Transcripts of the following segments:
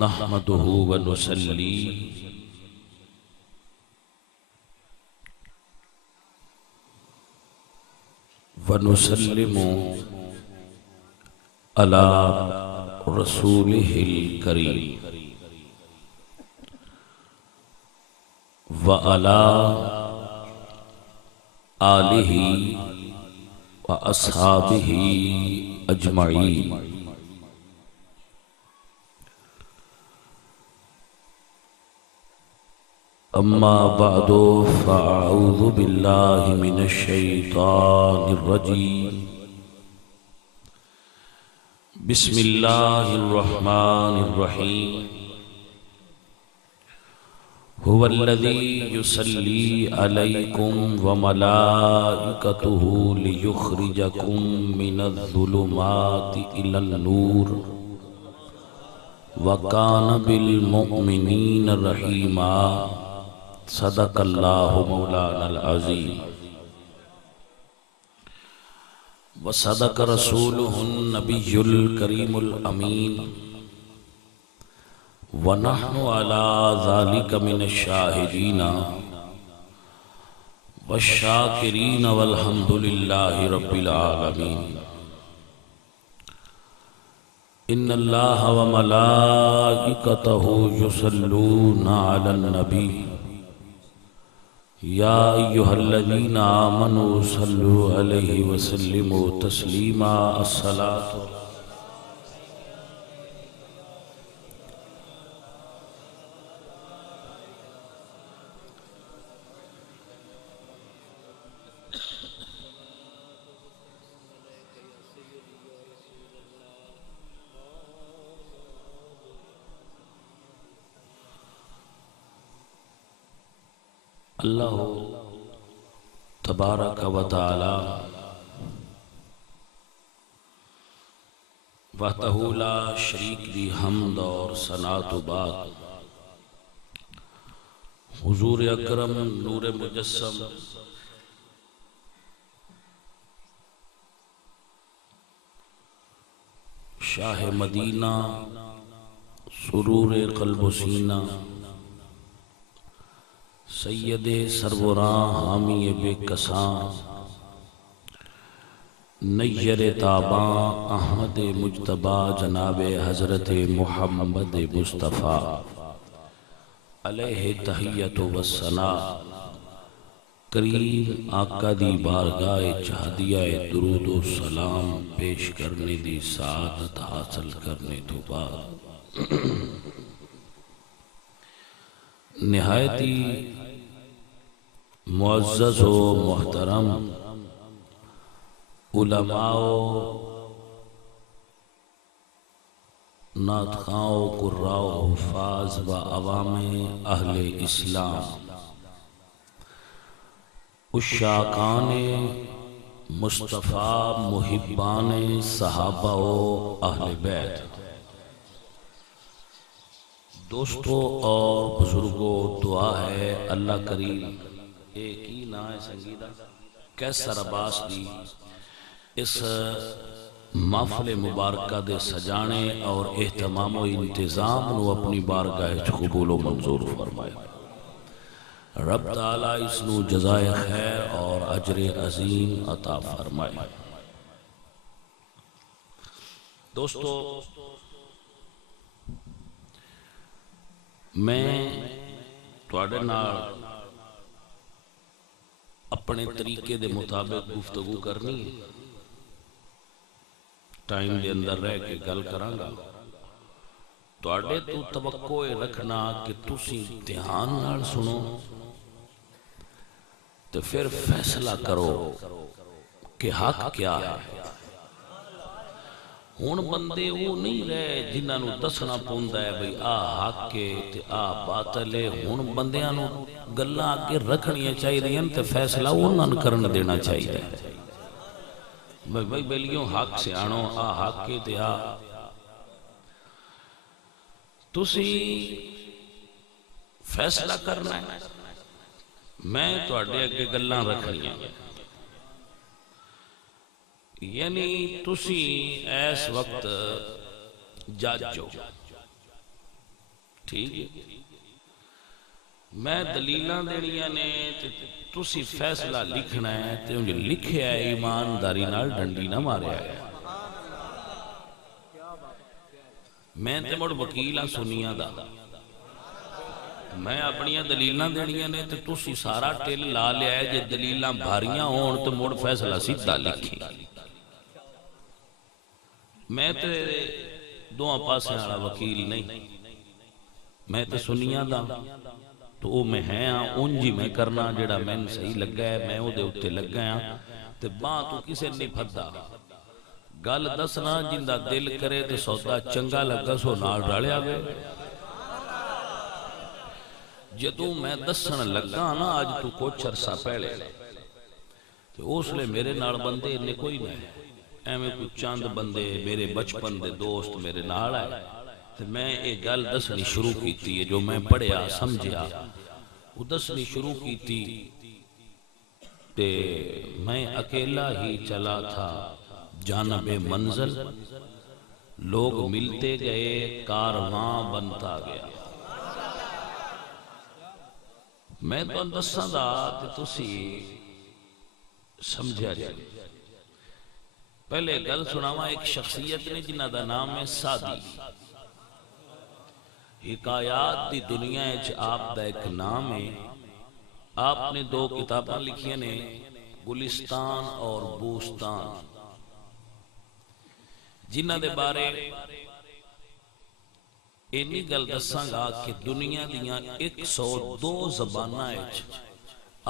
نحمده ونصلي ونسلم على رسوله الكريم وعلى آله وأصحابه أجمعين. أما بعد فأعوذ بالله من الشيطان الرجيم. بسم الله الرحمن الرحيم. هو الذي يصلي عليكم وملائكته ليخرجكم من الظلمات إلى النور وكان بالمؤمنين رحيما. صدق اللہ مولانا العظیم وصدق رسولہ النبی الکریم الامین ونحن علی ذالک من الشاہدین والشاکرین والحمد للہ رب العالمین. ان اللہ وملائکتہ یصلون علی النبی یا ایہا الذین آمنوا صلوا علیہ وسلموا تسلیما. الصلاۃ اللہ تبارک و تعالی وحدہ لا شریک دی حمد اور ثناء و بعد حضور اکرم نور مجسم شاہ مدینہ سرور قلب و سینہ سید سربراں حامی بے کساں نیر تاباں احمد مجتبہ جناب حضرت محمد مصطفیٰ علیہ تحیت و ثناء. کریم آقا دی بارگاہ چہدیہ درود و سلام پیش کرنے دی سعادت حاصل کرنے تو بعد نہایتی معزز و محترم علماء و ناطقاں و قراء و حفاظ و عوام اہل اسلام عشاقان مصطفیٰ محبان صحابہ و اہل بیت دوستو اور بزرگوں دعا ہے اللہ کریم ایک ہی نا ہے سنگیدہ کیسر عباس دی اس محفل مبارکہ دے سجانے اور اہتمام و انتظام نو اپنی بارگاہ قبول و منظور فرمائے. رب تعالیٰ اس نو جزائے خیر اور اجر عظیم عطا فرمائے. دوستو میں تواڈے نال اپنے طریقے دے مطابق گفتگو کرنی ہے. ٹائم دے اندر رہ کے گل کرانگا. تواڈے تو توقع رکھنا کہ تسی دھیان نال سنو تو پھر فیصلہ کرو کہ حق کیا ہے. ہون بندے وہ نہیں رہے جنہاں نو دسنا پوندا ہے بھئی آ حق کے تے آ باطل ہے. ہون بندیاں نو گلاں اگے رکھنیاں چاہیے تے فیصلہ انہاں نوں کرن دینا چاہیے. بھئی بیلیوں حق سے آنو آ حق کے تے آ تسی فیصلہ کرنا ہے، میں تواڈے اگے گلاں رکھنیاں، یعنی تسی اس وقت جج ہو، ٹھیک ہے، میں دلیلاں دینیاں نے تے تسی فیصلہ لکھنا ہے، تے انج لکھیا ہے ایمانداری نال ڈنڈی نہ ماریا ہے۔ میں تے مڑ وکیل ہاں سنیاں دا، میں اپنیاں دلیلاں دینیاں نے تے تسی سارا ٹل لا لیا ہے، جے دلیلاں بھاریاں ہون تے مڑ فیصلہ سیدھا لکھی۔ میں تے دوہاں پاسے والا وکیل نہیں، میں تے سنیاں دا تو او میں ہے ہاں، انجی میں کرنا جڑا میں صحیح لگا ہے، میں او دے اتے لگا ہاں، تے باں تو کسے نہیں پھدا، گل دسنا جندہ دل کرے تے سودا چنگا لگا سو نال رالیا گئے۔ جدوں میں دسن لگا نا آج تو کچھ عرصہ پہلے تے اس لئے میرے نال بندے نے کوئی نہیں، ایویں کچھ چاند بندے میرے بچپن دے دوست میرے نال آئے، تے میں ایک گل دسنی شروع کیتی ہے جو میں پڑھیا سمجھیا، وہ دسنی شروع کیتی، تے میں اکیلا ہی چلا تھا جانب منزل، لوگ ملتے گئے کارواں بنتا گیا۔ میں تو دساں دا تے تسی سمجھا جائے۔ پہلے گل سناواں، ایک شخصیت نے جنہ دا نام ہے سادی، حکایات دی دنیا اچ آپ دا ایک نام ہے۔ آپ نے دو کتاباں لکھیاں نے، گلستان اور بوستان، جنہ دے بارے اینی گل دساں گا کہ دنیا دیاں 102 زباناں اچ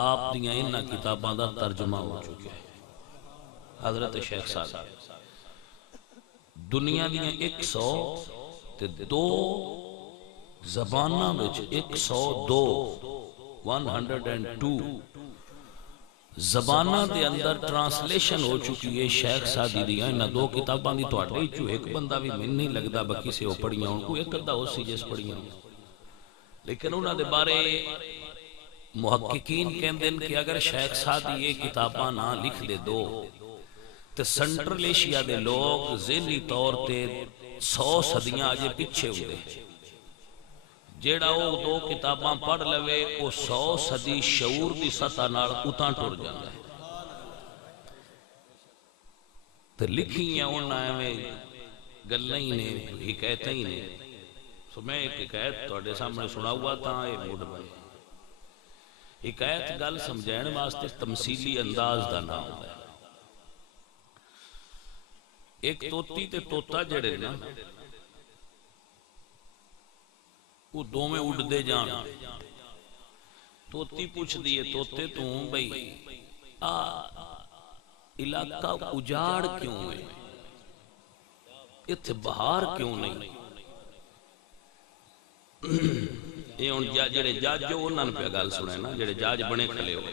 آپ دیاں انہاں کتاباں دا ترجمہ ہو چکا ہے۔ حضرت شیخ صاحب دنیا دیاں 102 زباناں وچ 102 زباناں دے اندر ٹرانسلیشن ہو چکی ہے شیخ سادی دیاں انہاں دو کتاباں دی۔ تواڈے چوں ایک بندہ بھی من نہیں لگدا باقی سے او پڑھیاں ہون، کوئی ایک ادھا ہو سی جس پڑھیاں ہون، لیکن انہاں دے بارے محققین کہندے کہ اگر شیخ سادی یہ کتاباں نہ لکھ دے دو تے سنٹرل ایشیا دے لوگ ذہنی طور تے 100 صدیاں اجے پیچھے ہوئے، جیڑا وہ دو کتاباں پڑھ لوے وہ 100 صدی شعور دی سطح نال اتاں ٹر جاتا ہے۔ تے لکھیاں انہاں ایویں گلاں ہی نے، حکایتاں ہی نے۔ سو میں ایک حکایت تواڈے سامنے سنا ہوا تھا، اے موڈ بھائی حکایت گل سمجھائن واسطے تمثیلی انداز دا نام ہے۔ ایک توتی تے توتا جڑے نا وہ دوویں اڑ دے جان، توتی پوچھ دیئے توتے تو بھئی علاقہ اجاڑ کیوں ہے، اتھے بہار کیوں نہیں؟ یہ ان جڑے جاج جو انہاں نے پہ گل سنے نا، جڑے جاج بنے کھلے ہوئے،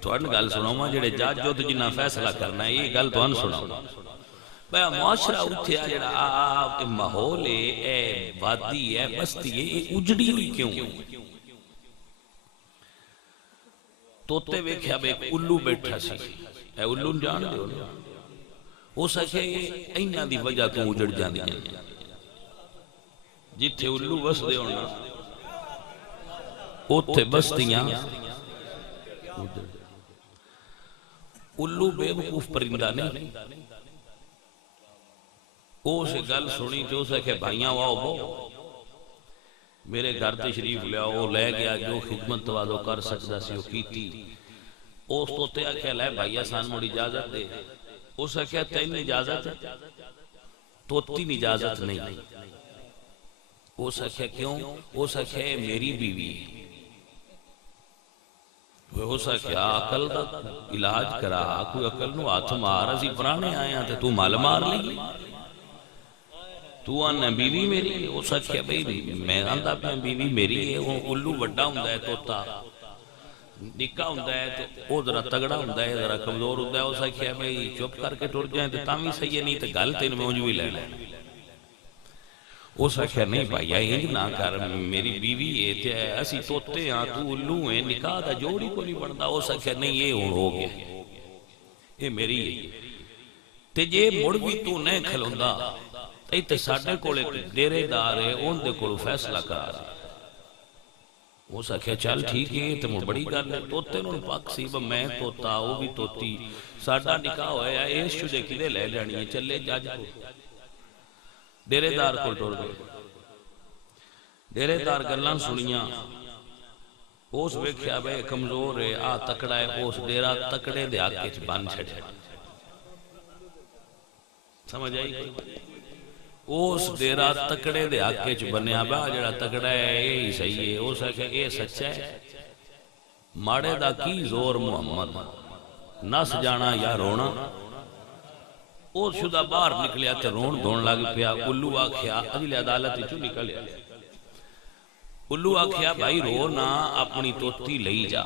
تو ان گل سناؤں جڑے جاج جو تو جنہ فیصلہ کرنا ہے، یہ گل تو ان سناؤں بھئی معاشرہ اتھے جڑا ماحول ہے، اے وادی ہے، بستی ہے، یہ اجڑی ہوئی کیوں؟ توتے ویکھیا بے الو بیٹھا سی، اے الو جان دے ہو ہو سکے اینہ دی وجہ تو اجڑ جاندی ہیں، جتھے الو بس دے ہونا اتھے بستیاں الو بے وقوف پرندہ نہیں، او سے گل سنی جو سکے بھائیاں واؤ بو میرے گھر تشریف لیا، وہ لے گیا جو خدمت توازو کر سکتا سی وہ کیتی۔ اس توتے آکھیا لے بھائیہ سان مڑ اجازت دے، اس آکھیا تین اجازت توتی اجازت نہیں، اس آکھیا کیوں؟ اس آکھیا میری بیوی، اس آکھیا عقل دا علاج کرا، کوئی عقل نو ہاتھ مار، اسی پرانے آئے ہیں تو مال مار لی، تو آنا بیوی میری ہے؟ اس آکھیا بھئی میں آندہ پہ بیوی میری ہے، وہ الو وڈا ہوندہ ہے توتا نکا ہوندہ ہے تو وہ ذرا تگڑا ہوندہ ہے، ذرا کمزور ہوندہ ہے۔ اس آکھیا بھئی چپ کر کے ٹر جائیں تو تامی صحیح نہیں تو گل تین میں انجوی لینا۔ اس آخیا نہیں بھائی انج نہ کر، میری بیوی ہے تے اسی توتے ہاں تو الو ہے، نکاح دا جوڑ ہی کو نہیں بنتا۔ اس آخیا نہیں یہ ہوں ہو گیا، یہ میری ہے تے جے مڑ بھی تو نہیں کھلوندا تے ساڈے کول ایک ڈیرے دار ہے، اون دے کول فیصلہ کرا دے۔ اس آخیا چل ٹھیک ہے تے مڑ بڑی گل ہے، توتے نوں پاک سی میں توتا وہ بھی توتی، ساڈا نکاح ہویا اس شدے کدے لے جانی ہے، چلے جج کو۔ ڈیرے دار کو ٹر گئے، ڈیرے دار گلاں سنیاں، اس ویکھیا بے کمزور ہے آ تکڑا ہے، اس ڈیرا تکڑے دے آکے چ بن چھڑیا۔ سمجھ آئی کوئی؟ اس ڈیرا تکڑے دے آکے چ بنیا با جڑا تکڑا ہے یہی صحیح ہے۔ اس آکے اے سچا ہے، ماڑے دا کی زور محمد، نس جانا یا رونا۔ اور شدہ باہر نکلیا تے رون دھون لگ پیا۔ الو آکھیا اگلی عدالت چوں نکلیا، الو آکھیا بھائی رو نہ، اپنی توتی لئی جا۔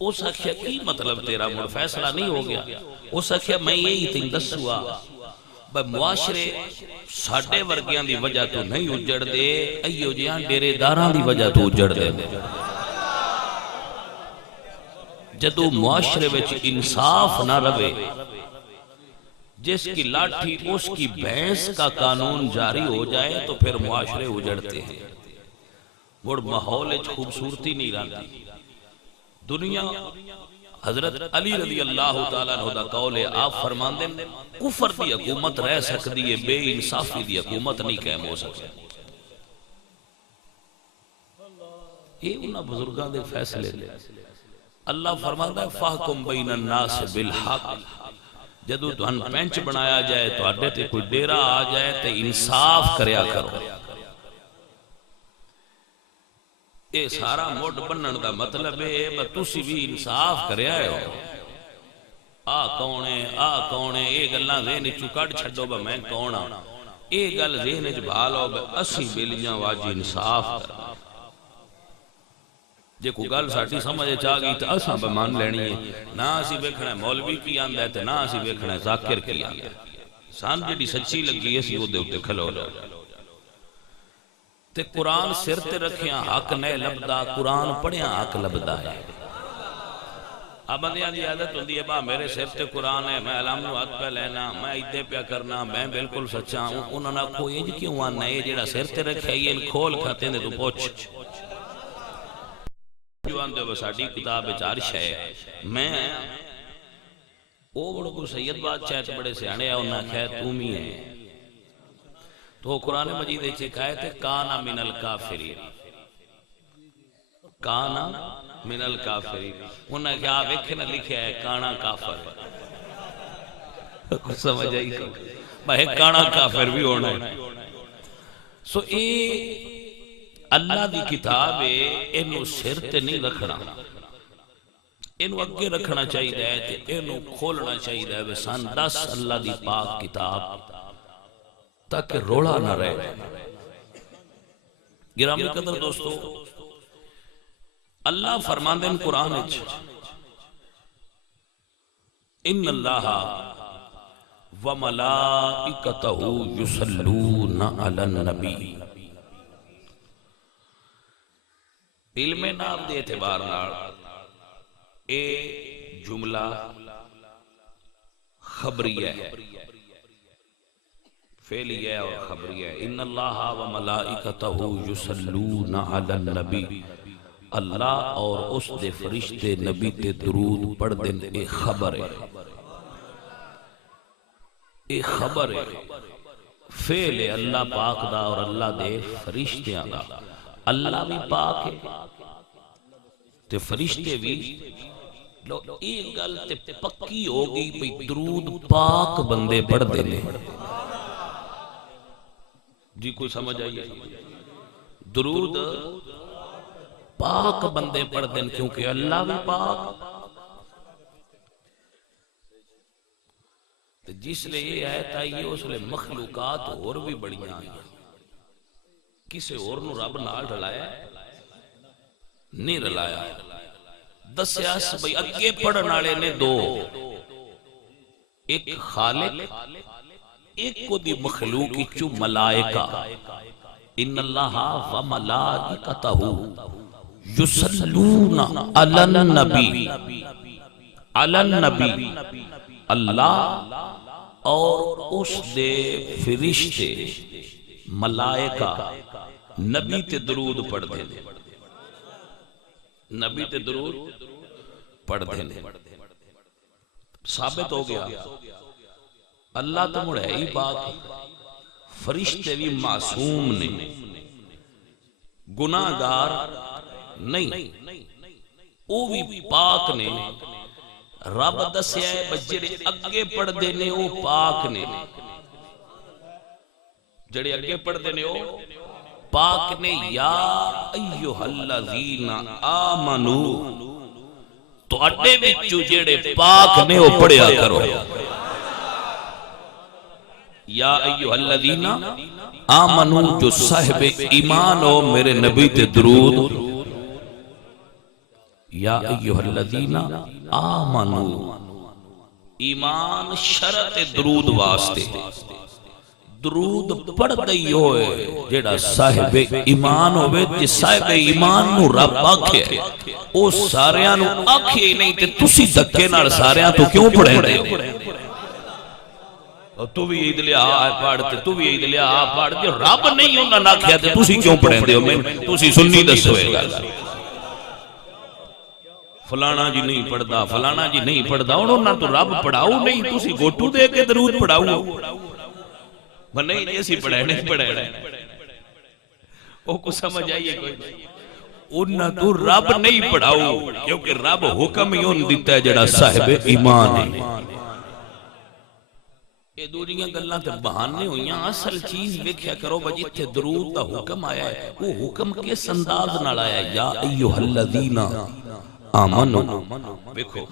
اس آکھیا کی مطلب تیرا مڑ فیصلہ نہیں ہو گیا؟ اس آکھیا میں یہی تین دسوا بھائی معاشرے ساڑھے ورگیاں دی وجہ تو نہیں اجڑ دے، ایو جیاں ڈیرے داراں دی وجہ تو اجڑ دے۔ جدو معاشرے وچ انصاف نہ روے، جس کی لاٹھی اس کی بھینس کا قانون جاری ہو جائے تو پھر معاشرے اجڑتے ہیں، وہ ماحول خوبصورتی نہیں رہتی۔ دنیا حضرت علی رضی اللہ تعالیٰ عنہ دا قول ہے، آپ فرماندے کفر دی حکومت رہ سکتی ہے، بے انصافی دی حکومت نہیں قائم ہو سکتی۔ یہ انہاں بزرگاں دے فیصلے لے۔ اللہ فرماتا ہے فَحْكُمْ بَيْنَ النَّاسِ بِالْحَقِّ، جدو تہن پینچ بنایا جائے تو اڈے تے کوئی ڈیرہ آ جائے تے انصاف کریا کرو۔ اے سارا موڈ بنن دا مطلب ہے تسی بھی انصاف کریا ہو۔ آ کونے اے گلاں ذہن چوں کڈ چھڈو با میں کون ہاں، اے گل ذہن وچ بھالو با اسی بیلیاں واجی انصاف کرنا۔ جے کوئی گل ساڈی سمجھ چاہ گئی تو اساں بے مان لینی ہے، نہ اسی ویکھنا مولوی کی آندا ہے تے نہ اسی ویکھنا ذاکر کی آندا ہے۔ سان جڑی سچی لگی اسی او دے اوتے کھلو جاؤ۔ تے قرآن سر تے رکھیاں حق نہیں لبدا، قرآن پڑھیاں حق لبدا ہے۔ اب بندیاں دی عادت ہوندی ہے با میرے سر تے قرآن ہے، میں علام نو ہاتھ پہ لینا، میں ادھے پہ کرنا، میں بالکل سچا ہوں۔ انہوں نے کوئی انج کیوں آنا ہے جڑا سر تے رکھے یہ کھول کھاتے نے تو پوچھ جو آندے ہو ساڑھی کتاب چارش ہے۔ میں او بڑو کو سید بادشاہ تے بڑے سیانے ہیں، انہاں کہا تم ہی ہے تو قرآن مجید ایچے کہا ہے کانا من الکافرین، کانا من الکافرین۔ انہاں کہا ویکھنا لکھیا ہے کانا کافر، کچھ سمجھ آئی کہ بھائی کانا کافر بھی ہونا ہے۔ سو اے اللہ دی کتاب ہے، انہوں سر تے نہیں رکھنا، انہوں اگے رکھنا چاہیے ہے، انہوں کھولنا چاہیے ہے وسان 10 اللہ دی پاک کتاب تاکہ روڑا نہ رہے۔ گرامی قدر دوستو، اللہ فرماندے ان قرآن اچھ ان اللہ وملائکتہ یصلون علی النبی۔ علم نام دے اعتبار نال اے جملہ خبریہ ہے، فعلیہ ہے اور خبریہ ہے۔ ان اللہ و ملائکتہ یصلون علی النبی، اللہ اور اس دے فرشتے نبی تے درود پڑھ دیں، اے خبر ہے، اے خبر ہے، فعل ہے اللہ پاک دا اور اللہ دے فرشتیاں دا۔ اللہ بھی پاک ہے تے فرشتے بھی، لو ایک گل تے پکی ہوگی بھی درود پاک بندے پڑھ دینے۔ جی کوئی سمجھ آئیے، درود پاک بندے پڑھ دیں کیونکہ اللہ بھی پاک۔ جس لئے یہ آیت آئی ہے اس لئے مخلوقات اور بھی بڑیاں آئی ہیں۔ کسے اور نو رب نال رلایا نہیں رلایا، دسیاس بھئی اگے پڑھن والے نے دو، ایک خالق ایک کو دی مخلوق چو ملائکہ ان اللہ و ملائکتہ یصلون علی النبی اللہ اور اس دے فرشتے ملائکہ نبی تے درود پڑھ دے نبی تے درود پڑھ دے ثابت ہو گیا اللہ تو مڑ ہے ہی بات فرشتے بھی معصوم نے گناہگار نہیں وہ بھی پاک نے رب دسیا ہے بجڑے اگے پڑھ دینے وہ پاک نے جڑے اگے پڑھ دینے وہ پاک نے یا ایوہ الذین آمنو تو اڈے وچوں جڑے پاک نے وہ پڑھیا کرو یا ایوہ الذین آمنو جو صاحب ایمان ہو میرے نبی تے درود یا ایوہ الذین آمنو ایمان شرط درود واسطے درود پڑھ دئی ہوئے جیڑا صاحب ایمان ہوئے جی صاحب ایمان نو رب آکھے او ساریاں نو آکھے نہیں تے تسی دکے نال ساریاں تو کیوں پڑھیں دے ہو تو بھی عید لیا پڑھتے تو بھی عید لیا پڑھتے رب نہیں ہونا نہ کیا تے تسی کیوں پڑھیں دے ہو میں تسی سنی دسوئے گا فلانا جی نہیں پڑھدا فلانا جی نہیں پڑھدا انہوں نہ تو رب پڑھاؤ نہیں تسی گوٹو دے کے درود پڑھاؤ نہیں جیسی پڑھے نہیں پڑھے وہ کو سمجھ آئیے کوئی انہاں تو رب نہیں پڑھاؤ کیونکہ رب حکم ہی ان دیتا ہے جڑا صاحب ایمان ہے یہ دوریاں گلہ تے بہانے ہوئیاں اصل چیز دیکھیا کرو بجی تے درود دا حکم آیا ہے وہ حکم کس انداز نال آیا ہے یا ایوہ الذین آمنو دیکھو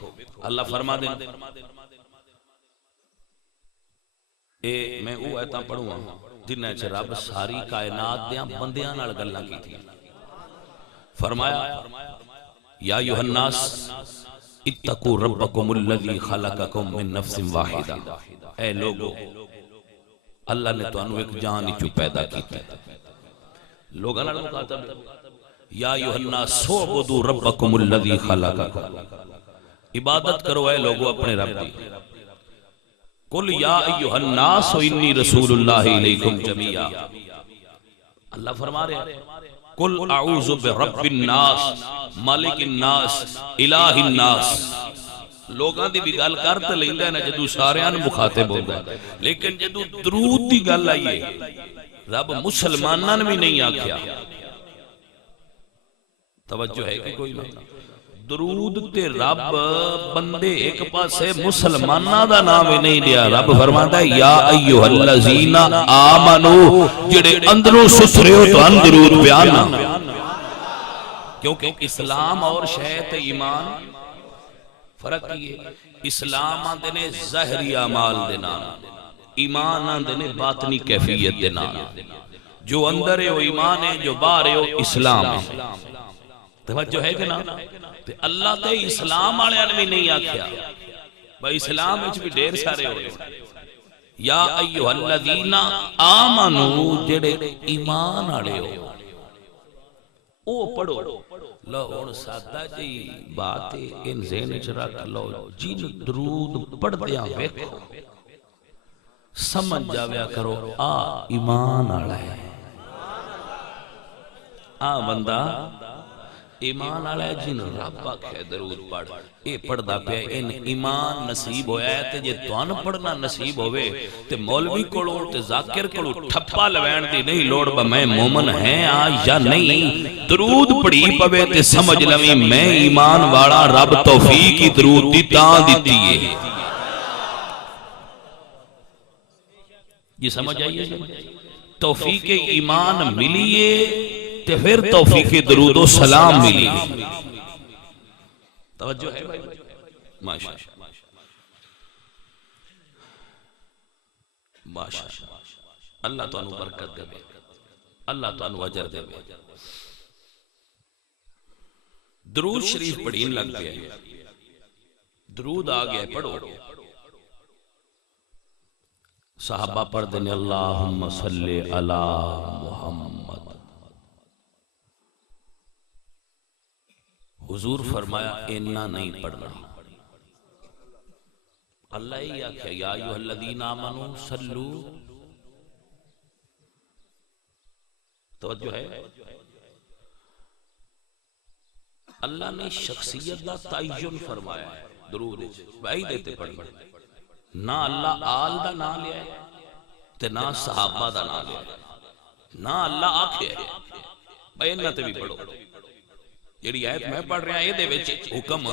اللہ فرما دے میں وہ ایتا پڑھوں ہاں جنہیں چھے رب ساری کائنات دیاں بندیاں نال گلہ کی تھی فرمایا یا ایوہ الناس اتقو ربکم الذی خلقکم من نفس واحدہ اے لوگو اللہ نے تو انو ایک جان چو پیدا کی تھی لوگ اللہ نے کہا یا ایوہ الناس سوبدو ربکم الذی خلقکم عبادت کرو اے لوگو اپنے رب دی قل یا ایوہ الناس انی رسول اللہ علیکم جمیعا اللہ فرما رہے ہیں قل اعوذ برب الناس مالک الناس الہ الناس لوگاں دی بھی گل کرتے لیندہ ہے نا جدو ساریان مخاطب ہوگا لیکن جدو درود دی گل آئیے رب مسلمانان بھی نہیں آکھیا توجہ ہے کہ کوئی نہ درود تے رب بندے ایک پاسے مسلمانہ دا نام ہی نہیں دیا رب فرماتا ہے یا ایوہ الذین آمنو جڑے اندروں سترے ہو تو اندرود بیانا کیونکہ اسلام اور شہد ایمان فرق کیے اسلام آندے نے ظاہری اعمال دینا ایمان آندے نے باطنی کیفیت دینا جو اندر ہے وہ ایمان ہے جو باہر ہے وہ اسلام ہے توجہ ہے کہ نا اللہ تے اسلام آنے آنے بھی نہیں آکھیا بھائی اسلام اچھ بھی دیر سارے ہو یا ایوہ الذین آمنو جڑے ایمان آنے ہو او پڑھو لو اور سادہ جی باتیں ان ذہن چرا کر لو جن درود پڑھ دیا ویکھو سمجھ جاویا کرو ایمان آڑا ہے بندہ ایمان آلہ ہے جن رب آکھے درود پڑھ اے پڑھ دا پہ ان ایمان نصیب ہویا ہے تے جے توان پڑھنا نصیب ہوئے تے مولوی کڑو تے ذاکر کڑو ٹھپا لوین دی نہیں لوڑ با میں مومن ہیں یا نہیں درود پڑھی پوے تے سمجھ لویں میں ایمان والا رب توفیق کی درود دی تاں دیتی ہے یہ سمجھ آئیے توفیق ایمان ملیے تے پھر توفیق درود و سلام ملی توجہ ہے بھائی ماشاءاللہ اللہ تو انو برکت دے اللہ تو انو اجر دے درود شریف پڑھین لگ گیا درود آ گیا پڑھو صحابہ پڑھ دینے اللہم صلی علی محمد. حضور فرمایا اینا نہیں پڑھنا. اللہ ہی آکھیا یا ایھا الذین آمنوا صلو. توجہ ہے. اللہ نے شخصیت دا تعین فرمایا ہے درود بھائی دیتے پڑھ. نہ اللہ آل دا نام لیا ہے تے نہ صحابہ دا نام لیا ہے. نہ اللہ آکھے بھائی انہاں تے بھی پڑھو. جیڑی آیت میں پڑھ رہا ہے یہ دے وچ حکم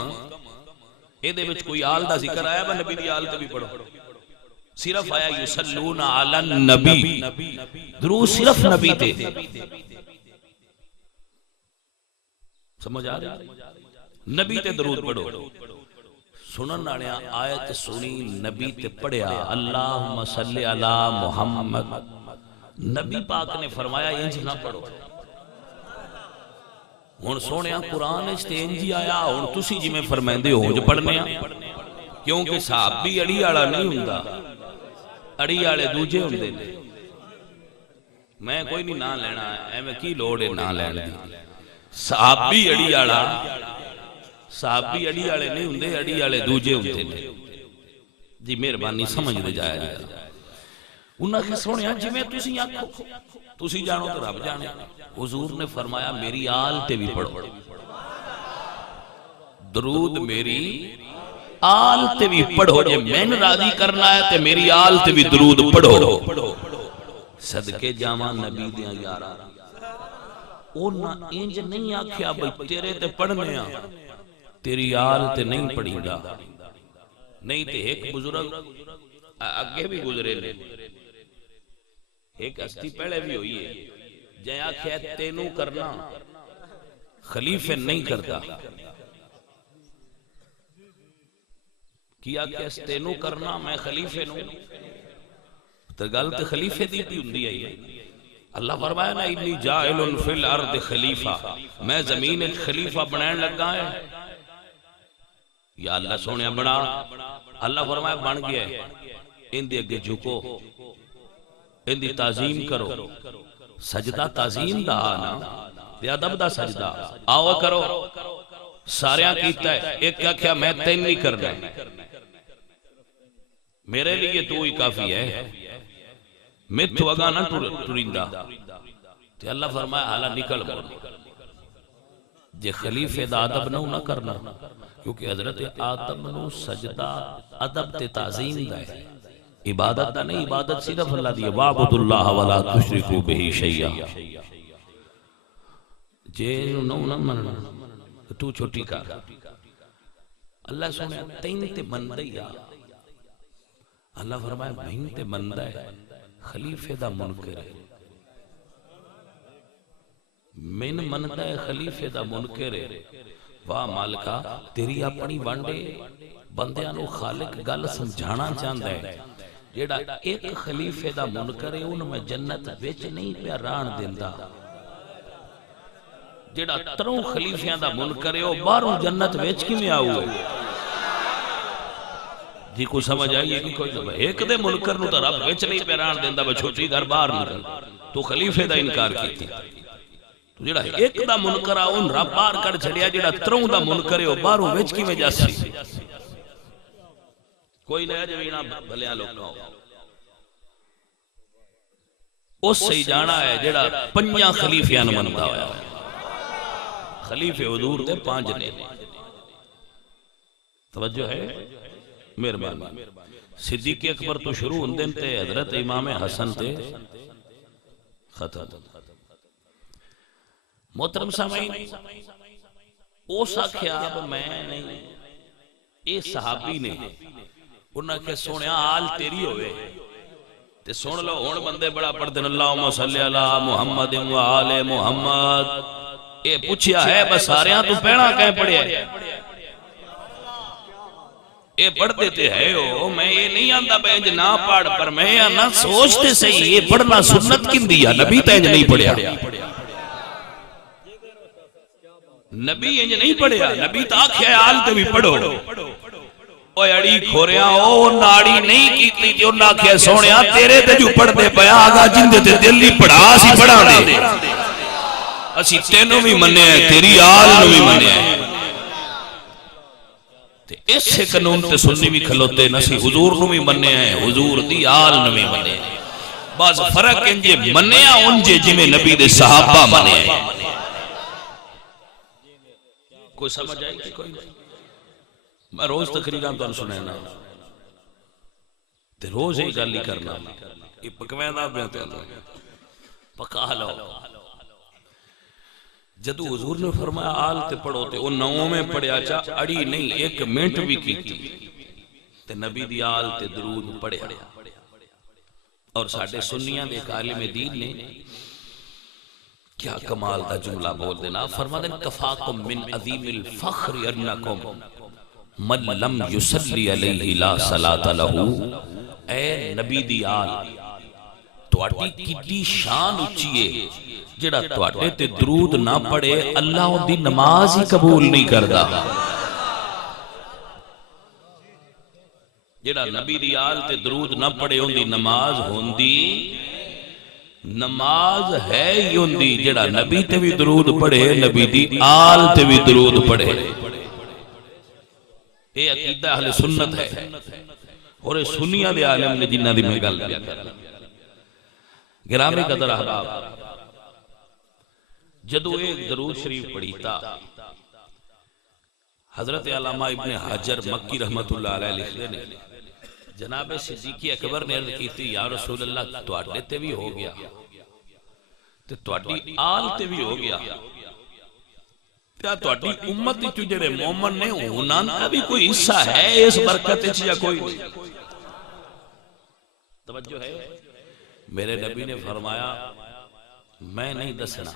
یہ دے وچ کوئی آل دا ذکر آیا با نبی دی آل تے بھی پڑھو. صرف آیا یصلون علی النبی درود صرف نبی تے. سمجھ آ رہی نبی تے درود پڑھو. سنن والے آیت سنی نبی تے پڑھیا اللہم صلی علی محمد. نبی پاک نے فرمایا انج نہ پڑھو. ہن سونیا قرآن وچ تے انج ہی آیا. ہن تسی جویں فرماندے ہو جو پڑھنے آ کیونکہ صحابی اڑی والا نہیں ہوندا. اڑی والے دوجے ہوندے نے. میں کوئی نہیں نام لینا ایویں کی لوڑ ہے نام لین دی. صحابی اڑی والا صحابی اڑی والے نہیں ہوندے. اڑی والے دوجے ہوندے نے. جی مہربانی سمجھ دے جایا جی. انہاں نے سنیا جویں تسی آکھو تسی جانو تے رب جانے. حضور نے فرمایا میری آل تے بھی پڑھو درود. میری آل تے بھی پڑھو. جے میں راضی کرنا ہے تے میری آل تے بھی درود پڑھو. صدقے جاواں نبی دیاں یاراں اونا انج نہیں آکھیا بھئی تیرے تے پڑھنے آ تیری آل تے نہیں پڑھی گا. نہیں تے ایک بزرگ اگے بھی گزرے لے. ایک ہستی پہلے بھی ہوئی ہے جے آکھیا تینوں کرنا خلیفہ نہیں کرتا. کیا کہ تینوں کرنا میں خلیفہ نوں تے گل تے خلیفے دی بھی ہوندی ہے. اللہ فرمایا نا انی جاعل فی الارض خلیفہ. میں زمین وچ خلیفہ بنان لگا ہے. یا اللہ سونیا بنا. اللہ فرمایا بن گیا ہے. ان دے اگے جھکو ان دی تعظیم کرو. سجدہ تعظیم دا نا تے ادب دا سجدہ آؤ کرو. ساریاں کیتا ہے. ایک آکھیا میں تین نہیں کرنا میرے لیے تو ہی کافی ہے. میتھو اگا نہ ٹریندا. تے اللہ فرمایا حالا نکل بول. جے خلیفے دا ادب نہ کرنا کیونکہ حضرت آدم نو سجدہ ادب تے تعظیم دا ہے. عبادت دا نہیں. عبادت صرف اللہ دی. وَاعْبُدُوا اللَّهَ وَلَا تُشْرِكُوا بِهِ شَيْئًا. جے نہ مننا تو چھوٹی کر. اللہ سنے تین تے مندے یا اللہ فرمائے بہن تے مندہ ہے خلیفے دا منکر ہے. من مندہ ہے خلیفے دا منکر ہے. واہ مالکا تیری اپنی وانڈے بندیاں نو خالق گل سمجھانا چاہتا ہے. جیڑا ایک خلیفے دا منکر ہے ان میں جنت وچ نہیں پیا ران دیندا. جیڑا تروں خلیفیاں دا منکر ہے وہ باہروں جنت وچ کیویں آؤ ہے. جی کوئی سمجھ آئیے کہ کوئی سمجھ. ایک دے منکر نو تو رب وچ نہیں پیا ران دیندا بے چھوٹی گھر باہر نکل. تو خلیفے دا انکار کیتی. تو جیڑا ایک دا منکر آ ان رب باہر کر چھڑیا. جیڑا تروں دا منکر ہے وہ باہروں وچ کیویں جاسی. کوئی نہ جوینا بھلیاں لوگ کہو. اس سے جانا ہے جیڑا پنجاں خلیفیاں نو مندا ہویا. خلیفے حضور دے 5 نے. توجہ ہے مہربانی. صدیق اکبر تو شروع ہوندے تے حضرت امام حسن تے ختم. محترم سامعین اس آکھیا اب میں نہیں اے صحابی نے انہاں کہ سونیا آل تیری ہوئے تے سن لو. ہن بندے بڑا پڑھ دین اللہم صلی علی محمد و آل محمد. اے پوچھیا ہے بس ساریاں تو پہنا کہیں پڑھیا ہے. اے پڑھ دیتے ہے ہو. میں یہ نہیں آندہ بینج نہ پڑھ پر میں یا نہ سوچتے صحیح یہ پڑھنا سنت کن دیا. نبی تینج نہیں پڑھیا. نبی انج نہیں پڑھیا. نبی تا آکھیا آل تے بھی پڑھو. اوے اڑی کھوریا او ناڑی نہیں کیتی جو نہ کہ سونیا تیرے تے جو پڑھ دے پیا آگا جن دے دل ہی پڑھا سی پڑھا دے اسی تینوں بھی مننے ہیں تیری آل نو بھی مننے ہیں اس سے قانون تے سنی بھی کھلوتے نسی حضور نو بھی مننے ہیں حضور دی آل نو بھی مننے ہیں بعض فرق انجے مننے ہیں انجے جمیں نبی دے صحابہ مننے ہیں کوئی سمجھ آئی کہ کوئی میں روز تقریران تو سنے نا تے روز ہی گالی کرنا یہ پکوین دا بیان تو پکا لو جدو حضور نے فرمایا آل تے پڑھو تے وہ نووں میں پڑھیا چا اڑی نہیں ایک منٹ بھی کیتی تے نبی دی آل تے درود پڑھیا اور ساڑھے سنیاں دے ایک عالم دین نے کیا کمال دا جملہ بول دینا فرما دیں کفاکم من عظیم الفخر انکم من لم یسلی علیہ لا صلاة لہو اے نبی دی آل تواٹی کتنی شان اچھئے جڑا تواٹے تے درود نہ پڑے اللہ ان دی نماز ہی قبول نہیں کردہ جڑا نبی دی آل تے درود نہ پڑے ان دی نماز ہوندی نماز ہے ہی ہوندی جڑا نبی تے بھی درود پڑے نبی دی آل تے بھی درود پڑے اے عقیدہ اہل سنت ہے اور اے سنیہ دے عالم نے جنہ دی میں گل کر گرامی قدر احباب جدو ایک درود شریف پڑھی تا حضرت علامہ ابن حجر مکی رحمت اللہ علیہ لکھتے نے جناب صدیقی اکبر نے عرض کی تھی یا رسول اللہ تواڈے تے بھی ہو گیا تے تواڈی آل تے بھی ہو گیا تے تواڈی امت وچ جڑے مومن نے انہاں دا بھی کوئی حصہ ہے اس برکت وچ یا کوئی توجہ ہے میرے نبی نے فرمایا میں نہیں دسنا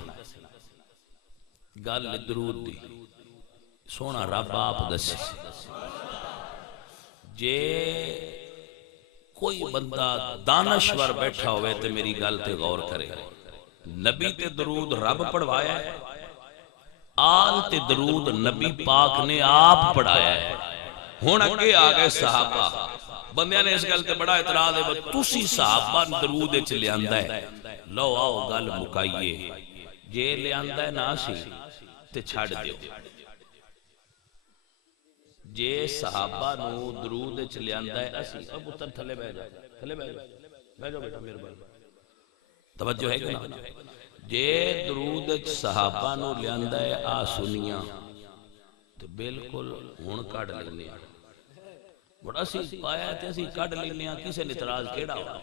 گل درود دی سونا رب آپ دسے جے کوئی بندہ دانشور بیٹھا ہوئے تے میری گل تے غور کرے نبی تے درود رب پڑھوایا ہے آل تے درود نبی پاک نے آپ پڑھایا ہے ہون اگے آگئے صحابہ بندیاں نے اس گل تے بڑا اعتراض ہے تسی صحابہ درود چ لیاندا ہے لو آؤ گل مکائیے جے لیاندا ہے نا سی تے چھڑ دیو جے صحابہ نو درود چ لیاندا ہے اسی اب اتر تھلے بیٹھ جا تھلے بیٹھ جا بیٹا میرے بھائی توجہ ہے کہ نا جے درود چ صحابہ نو لیاندا ہے آ سنیاں تے بالکل ہن کڈ لینے بڑا سی پایا تے اسی کڈ لینے کسے نے اعتراض کیڑا ہوا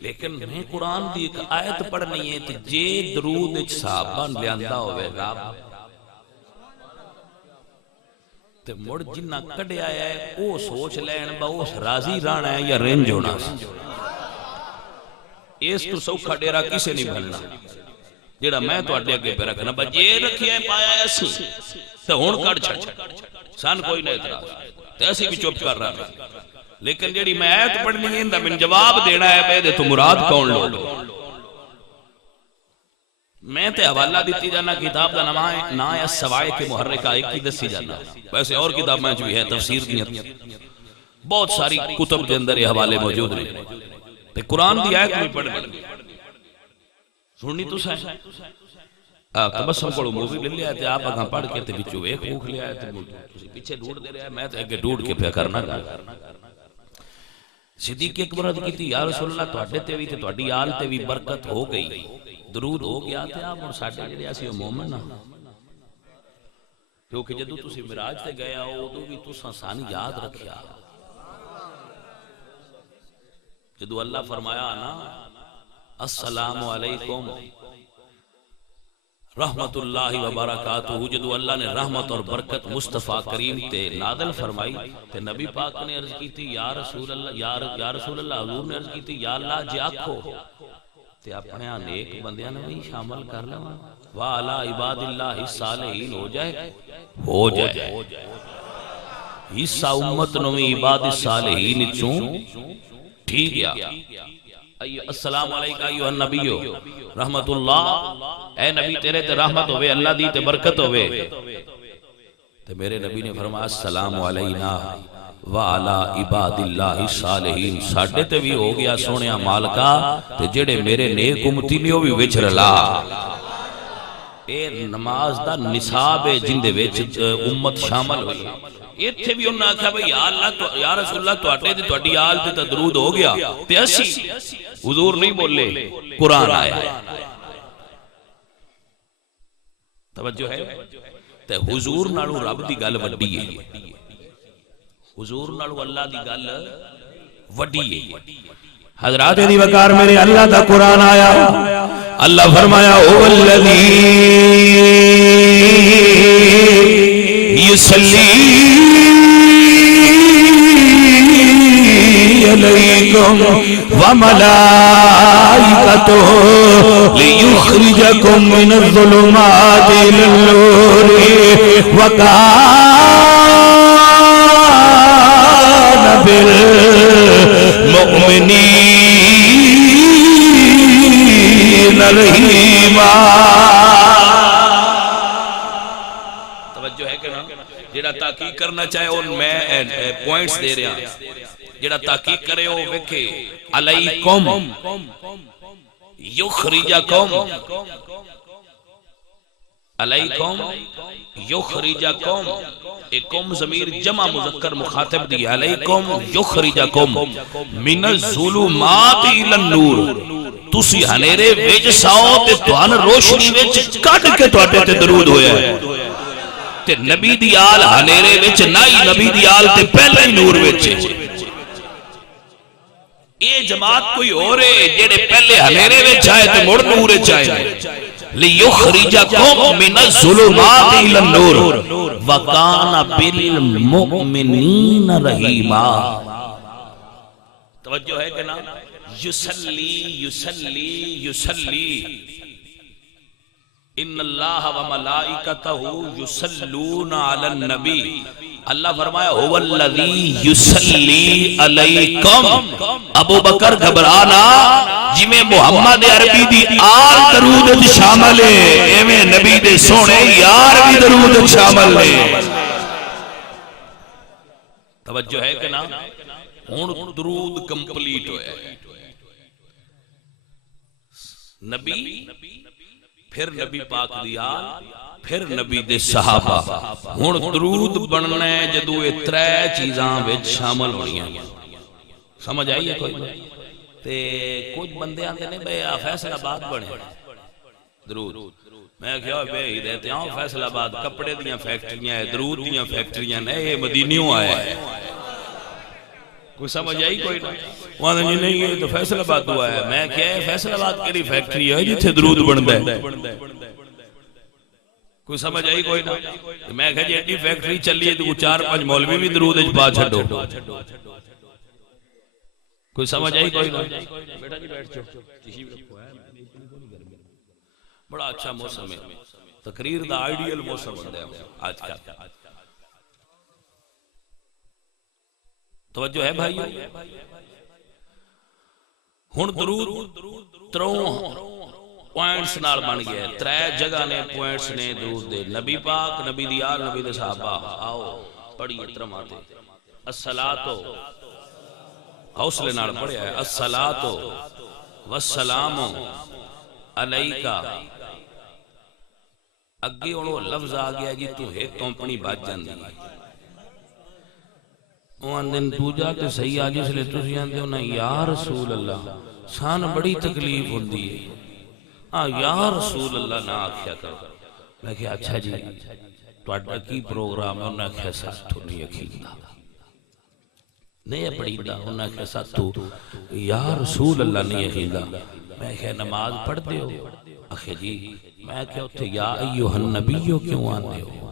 لیکن میں قرآن دی ایک آیت پڑھنی ہے تے جے درود چ صحابہ لیاندا ہوئے رب تے مڑ جنہ کڈے آیا ہے او سوچ لین با اس راضی رانا ہے یا رنج ہونا اس تو سوکھا ڈیرا کسے نہیں بھلنا جیڑا میں تو اڈے اگے پہ رکھنا با جے رکھیا ہے پایا ایسی تے ہون کڑ چھڑ سان کوئی نہ اعتراض تے ایسی بھی چپ کر رہا ہے لیکن جیڑی میں آیت پڑھنی ہے اندہ من جواب دینا ہے بے دے تو مراد کون لو میں تے حوالہ دیتی جانا کتاب دا نا ہے سوائے کے محرک آئے کی دسی جانا ویسے اور کتاب میں جو ہے تفسیر دی بہت ساری کتب کے اندر یہ حوالے موجود ہیں تے قرآن دی آیت میں پڑھ لیں سننی تو سائیں تبسم کو مووی لے لیا تے آپ اگاں پڑھ کے تے بچو ایک خوک لیا ہے تے پیچھے ڈھونڈ دے رہا ہے میں تے اگے ڈھونڈ کے پہ کرنا گا صدیق اکبر رضی کی تھی یا رسول اللہ تواڈے تے بھی تے تواڈی آل تے بھی برکت ہو گئی درود ہو گیا تے آپ اور ساڈے جڑے اسی مومن نہ کیونکہ جدوں تسی معراج تے گئے ہو اودوں بھی تساں سان یاد رکھیا جدوں اللہ فرمایا نا السلام علیکم رحمت اللہ وبرکاتہ جدو اللہ نے رحمت اور برکت مصطفیٰ کریم تے نادل فرمائی تے نبی پاک نے عرض کی تھی یا رسول اللہ یا رسول اللہ حضور نے عرض کی تھی یا اللہ جی آکھو تے اپنے نیک بندیاں نے بھی شامل کر لیں وَعَلَىٰ عِبَادِ اللَّهِ الصَّالِحِينَ ہو جائے حصہ امت نوی عباد الصالحین چون ٹھیک یا السلام علیکہ ایوہ النبیو رحمت اللہ اے نبی تیرے تے رحمت ہوئے اللہ دی تے برکت ہوئے تے میرے نبی نے فرمایا السلام علینا وعلا عباد اللہ صالحین ساڈے تے بھی ہو گیا سونیا مالکا تے جڑے میرے نیک امتی نے وہ بھی وچ رلا اے نماز دا نصاب ہے جن دے وچ امت شامل ہوئی ایتھے بھی انہاں کہا بھئی یا اللہ یا رسول اللہ تواڈے تے تواڈی آل تے درود ہو گیا تے اسی حضور نہیں بولے قرآن آیا توجہ ہے تے حضور نالو رب دی گل وڈی ہے حضور نالو اللہ دی گل وڈی ہے حضرات دی وقار میرے اللہ دا قرآن آیا اللہ فرمایا او الذی یصلی علیکم وملائکتہ لیخرجکم من الظلمات الی النور وکان بالمؤمنین رحیما توجہ ہے کہ نا جڑا تحقیق کرنا چاہے اور میں پوائنٹس دے رہا جڑا تحقیق کرے ہو ویکھے علیکم یخرجکم علیکم یخرجکم ایکم ضمیر جمع مذکر مخاطب دی علیکم یخرجکم من الظلمات الی النور تسی ہنیرے وچ ساؤ تے تہن روشنی وچ کڈ کے تواڈے تے درود ہویا ہے تے نبی دی آل ہنیرے وچ نہیں نبی دی آل تے پہلے ہی نور وچ یہ جماعت کوئی اور ہے جڑے پہلے ہنیرے وچ آئے تے مڑ نور وچ آئے لیخرجکم من الظلمات الی النور وکان بالمؤمنین رحیما توجہ ہے کہ نا یصلی یصلی یصلی ان اللہ و ملائکتہ یصلون علی النبی اللہ فرمایا هو الذی یصلی علیکم ابو بکر گھبرانا جی میں محمد عربی دی آل درود شامل ہے ایویں نبی دے سونے یار بھی درود شامل ہے توجہ ہے کہ نا ہن درود کمپلیٹ ہویا ہے نبی پھر نبی پاک دی آل پھر نبی دے صحابہ ہن درود بننا ہے جدو اے ترے چیزاں وچ شامل ہونیاں سمجھ آئی ہے کوئی تے کچھ بندے آندے نے بے فیصل آباد بنے درود میں کہا بے ہی دیتے ہوں فیصل آباد کپڑے دیاں فیکٹریاں ہیں درود دیاں فیکٹریاں نئے مدینیوں آیا ہے کوئی سمجھ آئی کوئی وہاں دے نہیں یہ تو فیصل آباد ہوا ہے میں کہا فیصل آباد کیڑی فیکٹری ہے جتھے درود بندا ہے کوئی سمجھ آئی کوئی نہ میں کہا جی ایڈی فیکٹری چلی ہے تو 4-5 مولوی بھی درود وچ پا چھڈو کوئی سمجھ آئی کوئی نہ بیٹا جی بیٹھ جاؤ بڑا اچھا موسم ہے تقریر دا آئیڈیل موسم بندا ہے آج کا توجہ ہے بھائی ہن درود تروں پوائنٹس نال بن گیا ترے جگہ نے پوائنٹس نے درود دے نبی پاک نبی دی آل نبی دے صحابہ آؤ پڑھیے ترماتے الصلاۃ حوصلے نال پڑھیا ہے الصلاۃ والسلام علیکا اگے ہن لفظ آ گیا جی تو ایک کمپنی بچ جاندی وہاں دن دوجا تے صحیح آ جس لئے تسی آندے ہو نا یا رسول اللہ سان بڑی تکلیف ہوندی ہے یا رسول اللہ نہ آکھیا کرو میں کہا اچھا جی تواڈا کی پروگرام ہے انہاں کہا ساتھ نہیں اکھیندہ نہیں پڑھی دا انہاں کہا ساتھ یا رسول اللہ نہیں اکھیندہ میں کہا نماز پڑھ دے ہو اکھے جی میں کہا اتھے یا ایوہ النبیو کیوں آندے ہو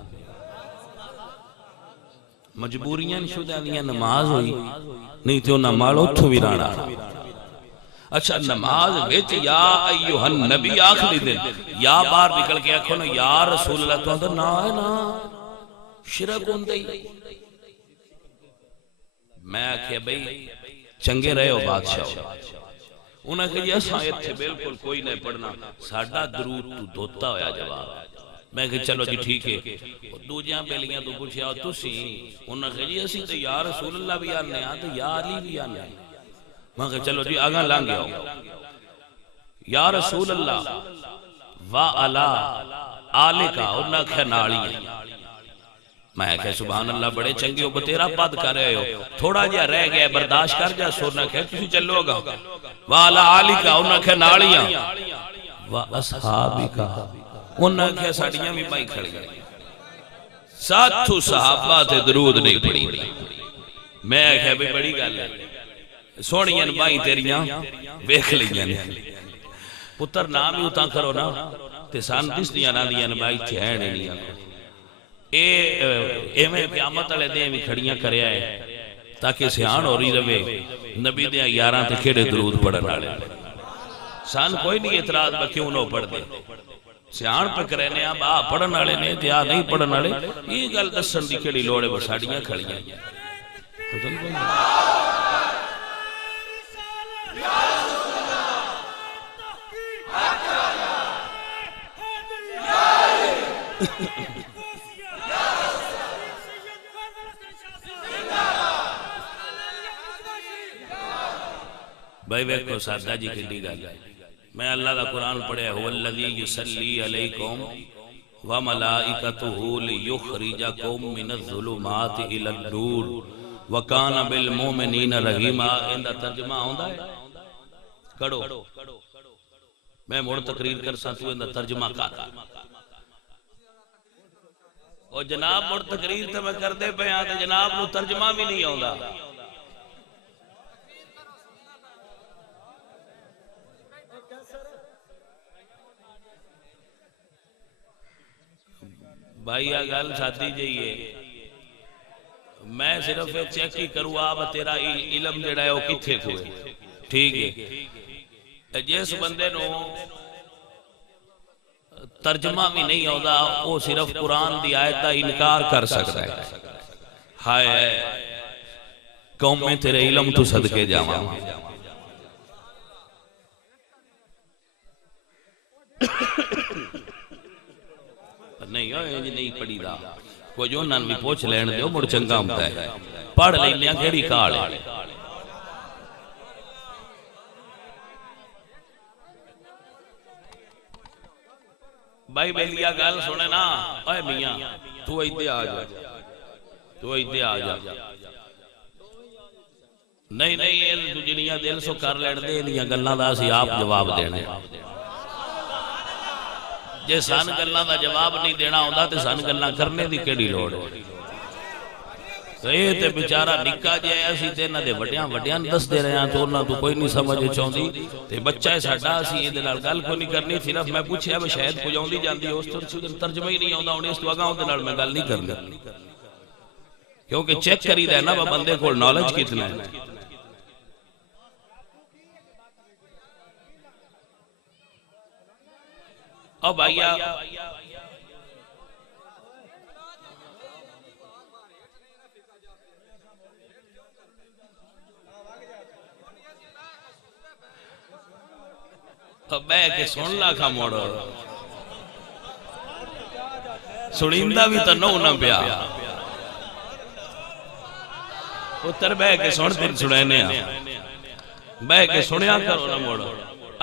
مجبوریاں شدہ دیا نماز ہوئی نہیں تو نماز اتھو بھی رانا اچھا نماز ویچ یا ایوہ النبی آخری دن یا بار نکل کے آکھو نا یا رسول اللہ تو اندر نا ہے نا شرک ہوندے ہی میں آکھیا بھئی چنگے رہے ہو بادشاہ انہاں کہ یہ سایت تھے بالکل کوئی نہیں پڑھنا ساڑھا درود تو دھوتا ہویا جواب میں کہ چلو جی ٹھیک ہے دوجیاں بیلیاں تو پوچھیا تسی انہاں کہ جی اسی تو یا رسول اللہ بھی آنے ہاں تو یا علی بھی آنے میں کہ چلو جی آگاں لانگے ہو یا رسول اللہ وا علا آلے کا انہاں کہ ناڑی میں کہ سبحان اللہ بڑے چنگے ہو بتیرا پد کر رہے ہو تھوڑا جا رہ گیا برداشت کر جا سونا کہ تسی چلو گا وا علا آلی کا انہاں کہ ناڑیاں وا اصحابی کا انہاں کہ ساڑیاں بھی بائی کھڑ گئی ساتھو صحابہ تے درود نہیں پڑی میں کہ بھی بڑی گل ہے سونیاں بائی تیریاں بیکھ لیاں پتر نام ہی اتاں کرو نا تے سان دس دیاں نا دیاں بائی چہنے لیاں اے میں قیامت والے دیں بھی کھڑیاں کریا ہے تاکہ سیان ہو رہی رہے نبی دیاں یاراں تے کھڑے درود پڑھن والے سان کوئی نہیں اعتراض با کیوں نہ پڑھ دے سیان پہ کرنے آپ پڑھن والے نے یا نہیں پڑھن والے یہ گل دسن دی کیڑی لوڑ ہے بساڑیاں کھڑیاں بھائی ویکھو سادہ جی کلی گل ہے میں اللہ دا قرآن پڑھے هو الذی یصلی علیکم وملائکتہ لیخرجکم من الظلمات الی النور وکان بالمؤمنین رحیما اندہ ترجمہ ہوندا ہے کڑو میں مڑ تقریر کر ساتھ ہوں اندہ ترجمہ کر اور جناب مڑ تقریر تے میں کر دے پہ آتے جناب نو ترجمہ بھی نہیں ہوندا بھائی آگال ساتھی جائیے میں صرف چیک ہی کروں آپ تیرا علم جڑا ہے وہ کتھے کوئے ٹھیک ہے جیس بندے نو ترجمہ بھی نہیں ہوتا وہ صرف قرآن دی آیت دا انکار کر سکتا ہے ہائے قوم میں تیرے علم تو صدقے جاواں نہیں نہیں پڑھی دا کوئی جو نان بھی پوچھ لین دے مڑ چنگا ہوتا ہے پڑھ لیندیاں کیڑی کاڑ ہے بھائی بیلیا گل سنے نا اے میاں تو ایدے آ جا تو ایدے آ جا نہیں یہ جنیاں دل سو کر لین دے انیاں گلنا دا سی آپ جواب دینے جے سان گلنا دا جواب نہیں دینا ہوندہ تے سان گلنا کرنے دی کیڑی لوڑ یہ تے بچارہ نکا جے ایسی تے نہ دے وڈیاں دس دے رہے ہیں تو انہاں تو کوئی نہیں سمجھے چاہوں دی تے بچہ ہے ساڑھا سی یہ دلال گل کو نہیں کرنی صرف میں پوچھے اب شاید کو جاؤں دی جان دی اس ترجمہ ہی نہیں ہوندہ انہیں اس تو آگاں دلال میں گل نہیں کرنی کیونکہ چیک کری دے نا وہ بندے کو نالج کتنا ہے اب آئیا اب بے کے سن لاکھا موڑا سنیندہ بھی تو نو نہ پیا اتر بے کے سن دن سنینے بے کے سنیا کرو نہ موڑا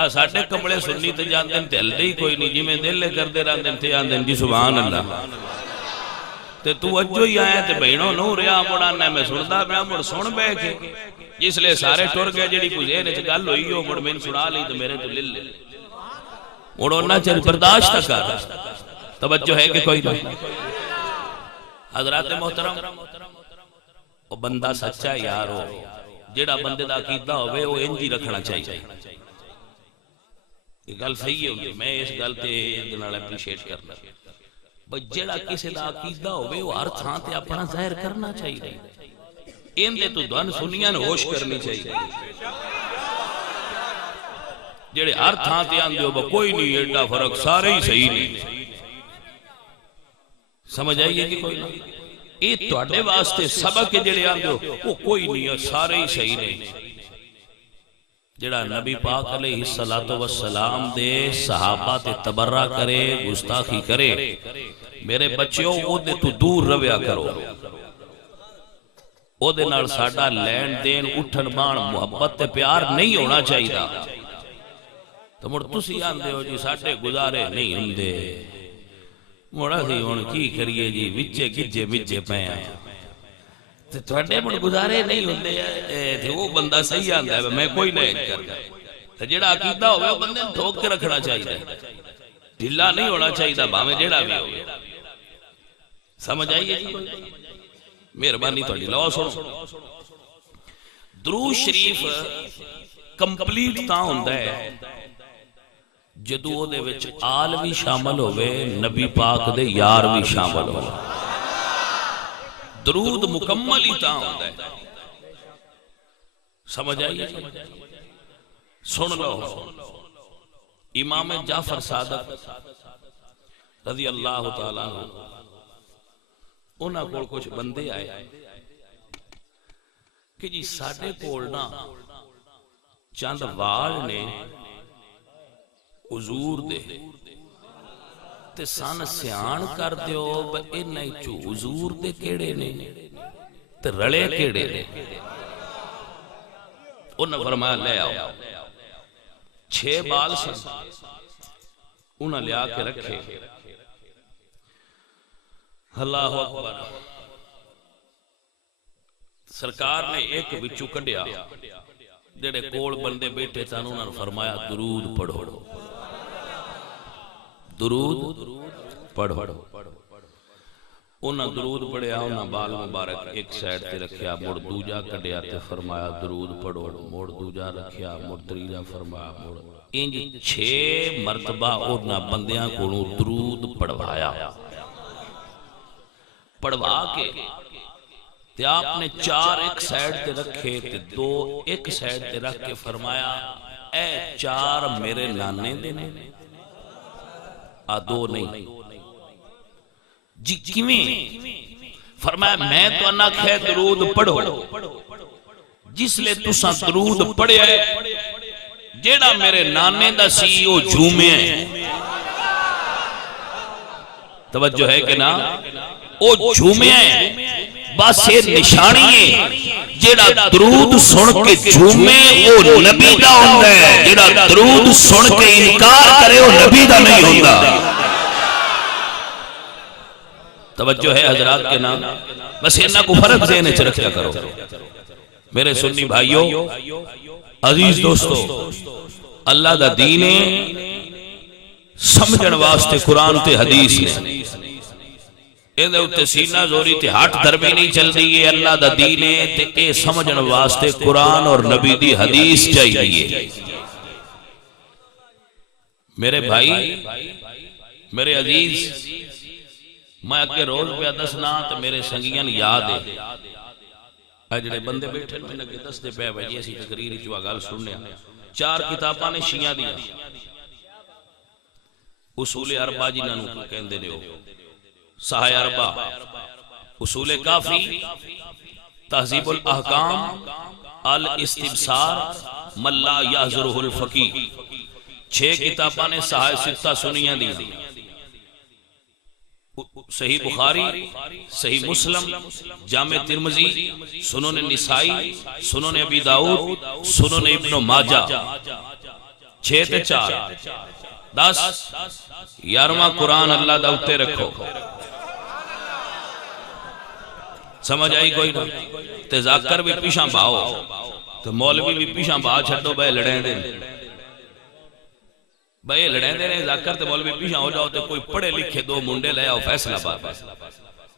ساڑھے کمڑے سننی تے جان دن تے ہلدی کوئی نہیں جی میں دل لے کر دے رہا دن تے جان دن جی سبحان اللہ تے تو اجو ہی آئے تے بہنوں نو ریا مڑانا میں سندا پیا مڑ سن بے کے جس لئے سارے ٹور گئے جڑی کوئی ذہن وچ گل ہوئی ہو مڑ میں سنا لی تو میرے تو لل مڑو نہ چل برداشت کر توجہ ہے کہ کوئی نہیں حضرات محترم وہ بندہ سچا یار ہو جڑا بندے دا عقیدہ ہوئے وہ انجی رکھنا چاہیے یہ گل صحیح ہوگی میں اس گل تے دنال اپریشیٹ کرنا جڑا کسی دا عقیدہ ہوئے وہ ہر تھان تے اپنا ظاہر کرنا چاہیے ان دے تو دن سنیاں ہوش کرنی چاہیے جڑے ہر تھان تے آن دیو با کوئی نہیں ایڈا فرق سارے ہی صحیح نہیں سمجھ آئیے کہ کوئی نہیں یہ توڑے واسطے سبق جڑے آن دیو وہ کوئی نہیں ہے سارے ہی صحیح نہیں جڑا نبی پاک علیہ الصلوۃ والسلام دے صحابہ تے تبرہ کرے گستاخی کرے میرے بچیو او دے تو دور رویا کرو او دے نال ساڈا لین دین اٹھن بان محبت تے پیار نہیں ہونا چاہیے تو مڑ تسی آندے ہو جی ساڈے گزارے نہیں ہوندے مڑا سی ہن کی کریے جی وچے گجے مجے پے تے تواڈے مڑ گزارے نہیں ہوندے تے وہ بندہ صحیح آندا ہے میں کوئی نہیں کردا تے جڑا عقیدہ ہوے او بندے ٹھوک کے رکھنا چاہیے ڈھیلا نہیں ہونا چاہیے بھاویں جڑا بھی ہوے سمجھ آئیے جی مہربانی تہاڈی لو سنو درود شریف کمپلیٹ تاں ہوندا ہے جدوں او دے وچ آل بھی شامل ہوئے نبی پاک دے یار بھی شامل ہوئے درود مکمل ہی تاں ہوندا ہے سمجھ آئیے سن لو امام جعفر صادق رضی اللہ تعالیٰ عنہ انہاں کول کچھ بندے آئے کہ جی ساڈے کول نا چند وال نے حضور دے تے سن سیان کر دیو انہاں وچوں حضور دے کیڑے نے تے رلے کیڑے نے انہاں فرمایا لے آؤ 6 بال سن انہاں لیا کے رکھے اللہ اکبر سرکار نے ایک وچوں کڈیا جڑے کول بندے بیٹھے سن انہاں نے فرمایا درود پڑھو درود پڑھو انہاں درود پڑھیا انہاں بال مبارک ایک سائیڈ تے رکھیا مڑ دوجا کڈیا تے فرمایا درود پڑھو مڑ دوجا رکھیا مڑ تریجا فرمایا مڑ انج 6 مرتبہ انہاں بندیاں کولوں درود پڑھوایا پڑھوا کے تے آپ نے 4 ایک سائیڈ تے رکھے تے 2 ایک سائیڈ تے رکھ کے فرمایا اے 4 میرے نانے دے نے 2 نہیں جی کیویں فرمایا میں تو نہ کہے درود پڑھو جس لے تساں درود پڑھیا ہے جیڑا میرے نانے دا سی او جھومے توجہ ہے کہ نا او جھومے بس یہ نشانی ہے جیڑا درود سن کے جھومے او نبی دا ہوندا ہے جیڑا درود سن کے انکار کرے او نبی دا نہیں ہوندا توجہ ہے حضرات کے نام بس انہاں کو فرق ذہن وچ رکھیا کرو میرے سنی بھائیو عزیز دوستو اللہ دا دین سمجھن واسطے قرآن تے حدیث نے اندے اتے سینہ زوری تے ہاتھ دھرمی نہیں چل دی ہے اللہ دا دین تے اے سمجھن واسطے قرآن اور نبی دی حدیث چاہیے میرے بھائی میرے عزیز میں اگے روز پہ دسنا تے میرے سنگیان یاد ہے اجڑے بندے بیٹھے میں اگے دس دے پہ بھائی ایسی تقریر چوا گل سننے 4 کتاباں نے شیعہ دیا اصول اربع جنہاں کہندے نے صحیح اربع اصول کافی تہذیب الاحکام الاستبصار من لا یحضرہ الفقیہ 6 کتاباں نے صحیح 6 سنیاں دی صحیح بخاری صحیح مسلم جامع ترمذی سنن نسائی سنن ابی داؤد سنن ابن ماجہ 6 تے 4 10 11واں قرآن اللہ دا اتے رکھو سمجھ آئی کوئی نہ تے ذاکر بھی پیشاں باؤ تے مولوی بھی پیشاں باؤ چھڑو بے لڑیں دیں بھائی لڑیں دے رہے ذاکر تے مولوی پیشاں ہو جاؤ تے کوئی پڑھے لکھے 2 منڈے لے آؤ فیصلہ بات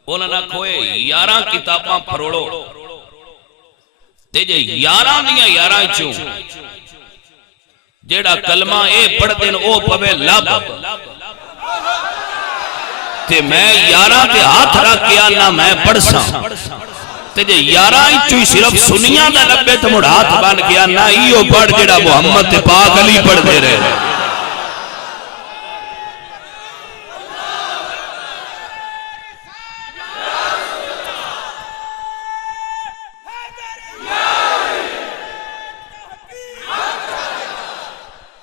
انہاں نہ کھوئے 11 کتاباں پھروڑو تے جے 11 دیاں 11 چوں جیڑا کلمہ اے پڑھ دین او پوے لب تے میں 11 تے ہاتھ رکھ کے آنا میں پڑھ ساں تے جے 11 چوں صرف سنیاں دا لبے تے مڑ ہاتھ بن کے آنا ایو پڑھ جیڑا محمد تے پاک علی پڑھ دے رہے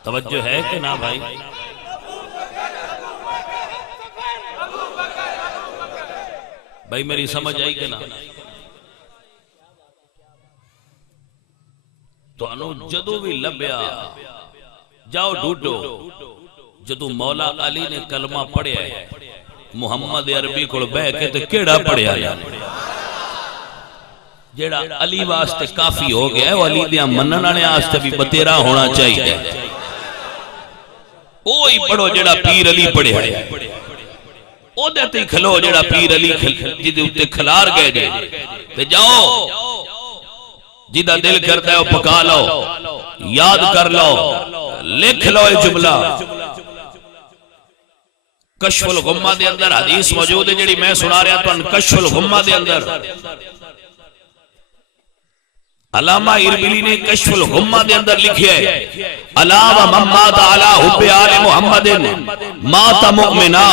توجہ ہے کہ نہ بھائی؟ بھائی میری سمجھ آئی کہ نہ؟ تو انو جدو بھی لبیا جاؤ ڈھونڈو، جدو مولا علی نے کلمہ پڑھیا ہے محمد عربی کو بہ کے تے کیڑا پڑھیا ہے جیڑا علی واسطے کافی ہو گیا ہے، وہ علی دیاں منن والے واسطے بھی بتیرا ہونا چاہیے۔ اوہی پڑھو جیڑا پیر علی پڑھیا ہے، او دیتے ہی کھلو جیڑا پیر علی جدے اتے کھلار گئے جے تے جاؤ جدہ دل کرتا ہے وہ پکا لو، یاد کر لو، لکھ لو یہ جملہ۔ کشف الغمہ دے اندر حدیث موجود ہے جڑی میں سنا رہا تو کشف الغمہ دے اندر علامہ اربیلی نے کشف الغمہ دے اندر لکھیا ہے علاوہ من مات علی حب آل محمد مات مؤمنا،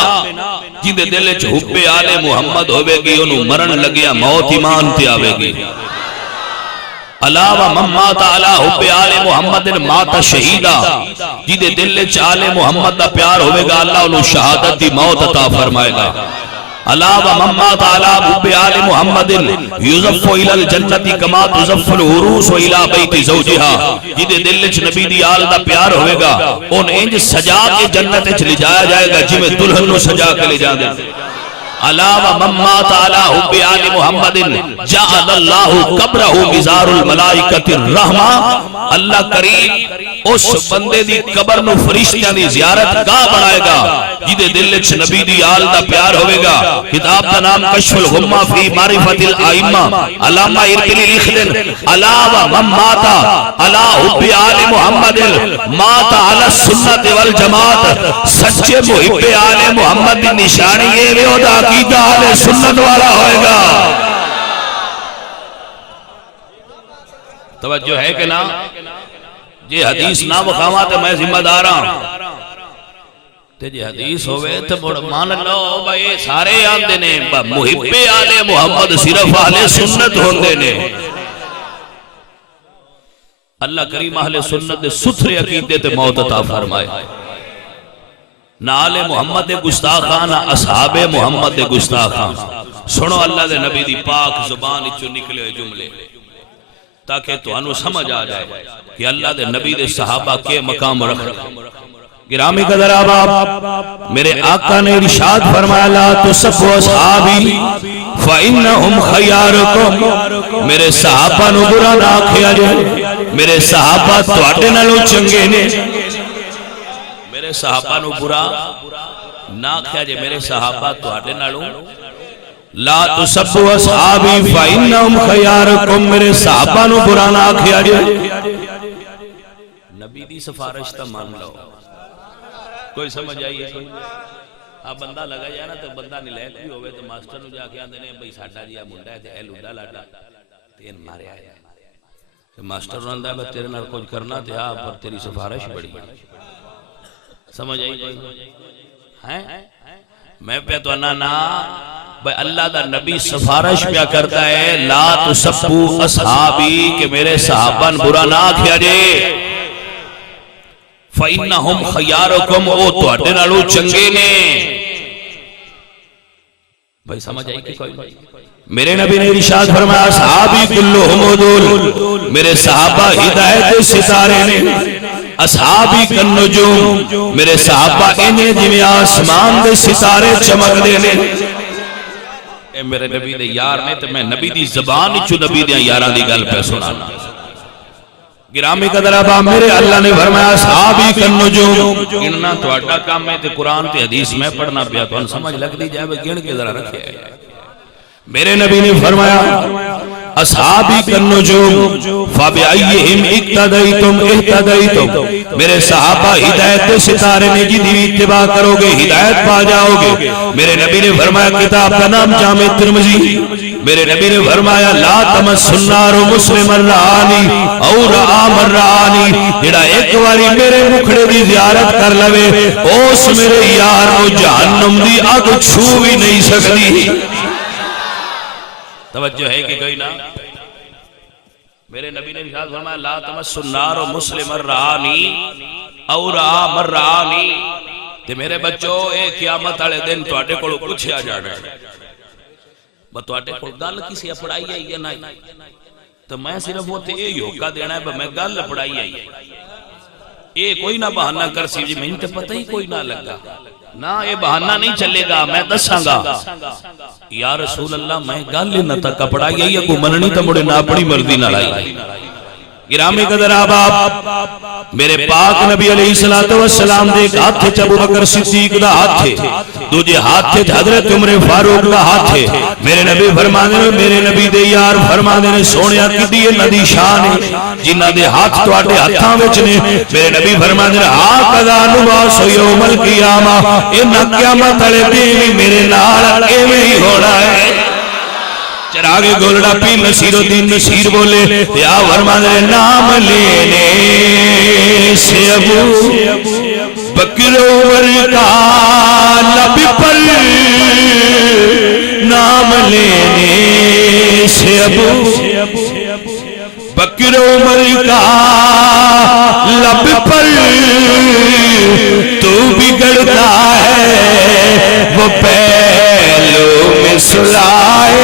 جندے دل وچ حب آل محمد ہوے گی انہوں مرن لگیا موت ایمان تے آوے گی۔ علاوہ من مات علی حب آل محمد مات شہیدہ، جندے دل وچ آل محمد دا پیار ہوے گا اللہ انہوں شہادت دی موت عطا فرمائے گا۔ علاوہ من مات علی حب آل محمد یزف الی الجنت کما تزف العروس الی بیت زوجہا، جدے دل وچ نبی دی آل دا پیار ہوئے گا ان انج سجا کے جنت وچ لے جایا جائے گا جویں دلہن نو سجا کے لے جاندے۔ علاوہ من مات علی حب آل محمد جعل اللہ قبرہ مزار الملائکۃ الرحمہ، اللہ کریم اس بندے دی قبر نو فرشتیاں دی زیارت گاہ بنائے گا جدے دل وچ نبی دی آل دا پیار ہوئے گا۔ کتاب دا نام کشف الغمہ فی معرفت الائمہ، علامہ اربیلی لکھ دیں علاوہ من مات علی حب آل محمد مات علی السنت والجماعت، سچے محب آل محمد دی نشانی یہ وے دا عقیدہ اہل سنت والا ہوئے گا۔ توجہ ہے کہ نا؟ جی حدیث نہ بخاواں تے میں ذمہ دار ہاں تے جی حدیث ہوئے تے مان لو بھائی سارے آندے نے محب آل محمد صرف اہل سنت ہوندے نے۔ اللہ کریم اہل سنت دے ستھرے عقیدے تے موت عطا فرمائے، نہ آل محمد دے گستاخاں نہ اصحاب محمد دے گستاخاں۔ سنو اللہ دے نبی دی پاک زبان اچھو نکلے ہوئے جملے تاکہ تو انو سمجھ آ جائے کہ اللہ دے نبی دے صحابہ کے مقام رکھ۔ گرامی قدر آباب، میرے آقا نے ارشاد فرمایا لا تسبوا اصحابی فإنہم خیارکم، میرے صحابہ نو برا نہ آکھیا جائے، میرے صحابہ تواڈے نالوں چنگے نے۔ میرے صحابہ نو برا نہ کیا جے، میرے صحابہ تو آٹے نالوں لا تسبوا اصحابی فإنہم خیارکم، میرے صحابہ نو برا نہ کیا جے۔ نبی دی سفارش تا مان لو، کوئی سمجھ آئیے؟ آپ بندہ لگا جائے نا تو بندہ نلیک بھی ہوئے تو ماسٹر نو جا کے آندے نے بھئی ساڑھا جیا منڈا ہے تے اے لوڈا لاڈا تین مارے آئے، ماسٹر نو اندہ ہے تیرے نال کچھ کرنا تے آپ پر تیری سفارش بڑی۔ سمجھ آئی کوئی؟ میں پہ تو نا بھئی اللہ دا نبی سفارش پیا کرتا ہے لا تسبوا اصحابی کہ میرے صحابان برا نہ کیا جے، فَإِنَّهُمْ خَيَارُكُمْ او تو اٹھے نالو چنگے نے۔ بھئی سمجھ آئی کہ کوئی؟ میرے نبی نے ارشاد فرمایا صحابی کلہم عدول، میرے صحابہ ہدایت ستارے نے، اصحابی کالنجوم، میرے صحابہ انہیں جمیں آسمان دے ستارے چمک دے نے۔ اے میرے نبی دے یار نے تو میں نبی دی زبان چو نبی دے یاران دی گل پہ سنانا۔ گرامی قدر آبا، میرے اللہ نے فرمایا اصحابی کالنجوم، انہاں تو اٹھا کام میں تے قرآن تے حدیث میں پڑھنا پیا تو ان سمجھ لگ دی جائے گن کے ذرا رکھے ہے۔ میرے نبی نے فرمایا اصحابی کالنجوم فَبِعَيِّهِمْ اِقْتَدَيْتُمْ اِحْتَدَيْتُمْ، میرے صحابہ ہدایت ستارے نے جی دی اتباع کرو گے ہدایت پا جاؤ گے۔ میرے نبی نے فرمایا کتاب کا نام جامع ترمذی، میرے نبی نے فرمایا لا تمس النار مسلم الرعانی او رعا مرعانی، جڑا ایک واری میرے مکھڑے دی زیارت کر لوے اوس میرے یار نو جہنم دی آگ چھو بھی نہیں سکتی۔ توجہ ہے کہ کوئی نہ؟ میرے نبی نے ارشاد فرمایا لا تمس النار مسلم الرعانی، اور مرانی تے میرے بچوں اے قیامت والے دن تواڈے کولوں پوچھیا جانا ہے بس تواڈے کول گل کسی پڑھائی ہے یا نہیں تو میں صرف وہ تے یہ ہوکا دینا ہے میں گل پڑھائی ہے یہ کوئی نہ بہانہ کر سی جی میں تے پتہ ہی کوئی نہ لگا نہ یہ بہانہ نہیں چلے گا میں دساں گا یا رسول اللہ میں گل نہ تک پڑھائی ہے یا کو مننی تے مڑے نہ اپنی مرضی نہ لائی گرامی قدر آباب میرے پاک نبی علیہ السلام دے ایک ہاتھ تھے ابو بکر صدیق دا ہاتھ تھے دوجے ہاتھ تھے حضرت عمر فاروق دا ہاتھ تھے میرے نبی فرمانے نے میرے نبی دے یار فرمانے نے سونیا کدی ندی شان ہے جنہ دے ہاتھ تواڈے ہاتھاں وچ نے میرے نبی فرمانے نے ہاکذا نبعث یوم القیامہ انہاں قیامت والے دن میرے نال ایویں ہی ہونا ہے چراغ گولڑا پی نصیر الدین نصیر بولے یا فرمانے نام لینے سے ابو بکر عمر کا لب پر نام لینے سے ابو بکر عمر کا لب پر تو بگڑتا ہے وہ پہلو میں سلائے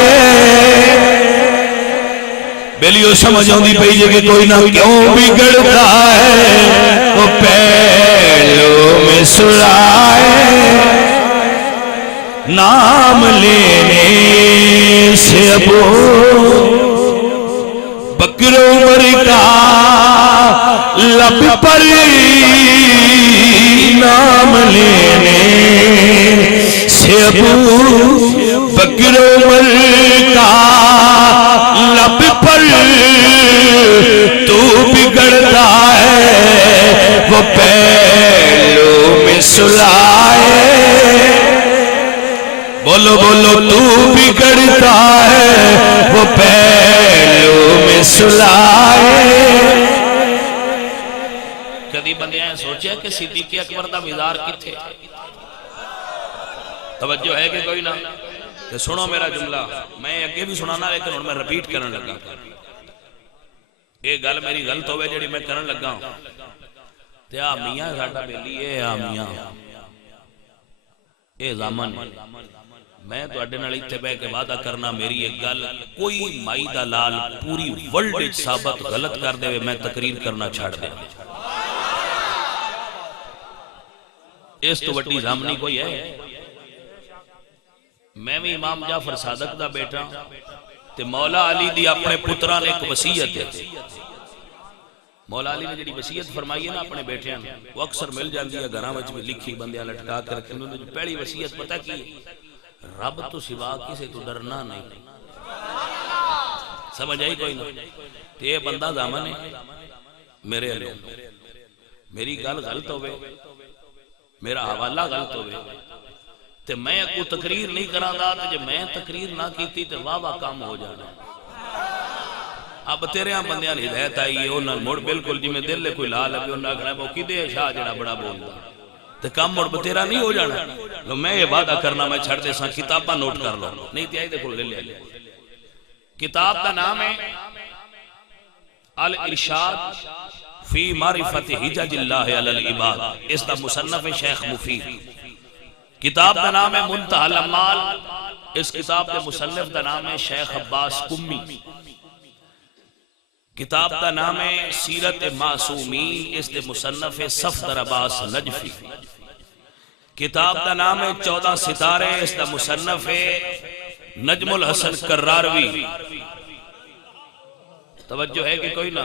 بیلیو سمجھ آؤں دی پہی جے کہ کوئی نہ کیوں بگڑتا ہے وہ پہلو میں سلائے نام لینے سے ابو بکر عمر کا لب پر نام لینے سے ابو بکر عمر کا لب پر تو بگڑتا ہے وہ پہلو میں سلائے بولو بولو تو بگڑتا ہے وہ پہلو میں سلائے کدی بندے ہیں سوچیا کہ صدیق اکبر دا مزار کتھے توجہ ہے کہ کوئی نہ کہ سنو میرا جملہ میں اگے بھی سنانا لیکن ہن میں ریپیٹ کرن لگا یہ گل میری غلط ہوئے جڑی میں کرن لگا ہوں تے آ میاں ساڈا بیلی اے آ میاں اے زامن میں تواڈے نال ایتھے بیٹھ کے وعدہ کرنا میری ایک گل کوئی مائی دا لال پوری ورلڈ وچ ثابت غلط کر دے میں تقریر کرنا چھاڑ دے اس تو وڈی زامنی کوئی ہے میں بھی امام جعفر صادق دا بیٹا تے مولا علی دی اپنے پتران ایک وصیت ہے مولا علی نے جڑی وصیت فرمائی ہے نا اپنے بیٹے ہیں وہ اکثر مل جاندی ہے گھراں وچ بھی لکھی بندیاں لٹکا کے رکھے انہوں نے پہلی وصیت پتہ کی رب تو سوا کسے تو ڈرنا نہیں سمجھ آئی کوئی نہیں تے یہ بندہ دامن ہے میرے علیہ میری گل غلط ہوئے میرا حوالہ غلط ہوئے تے میں کو تقریر نہیں کرا دا تے جب میں تقریر نہ کیتی تے واہ واہ کام ہو جانا اب تیرے ہاں بندیاں نے ہدایت آئی ہے انہاں مڑ بالکل جی میں دل لے کوئی لا لگے انہاں کہنا وہ کدے شاہ جڑا بڑا بول دا تے کام مڑ تیرا نہیں ہو جانا تو میں یہ وعدہ کرنا میں چھڑ دے ساں کتاباں نوٹ کر لو نہیں تے آئی دیکھو لے لے کتاب کا نام ہے الارشاد فی معرفت حجج اللہ علی العباد اس دا مصنف شیخ مفید کتاب کا نام ہے منتہی الامال اس کتاب کے مصنف کا نام ہے شیخ عباس قمی کتاب کا نام ہے سیرت معصومین اس کے مصنف صفدر عباس نجفی کتاب کا نام ہے 14 ستارے اس کا مصنف نجم الحسن کراروی توجہ ہے کہ کوئی نہ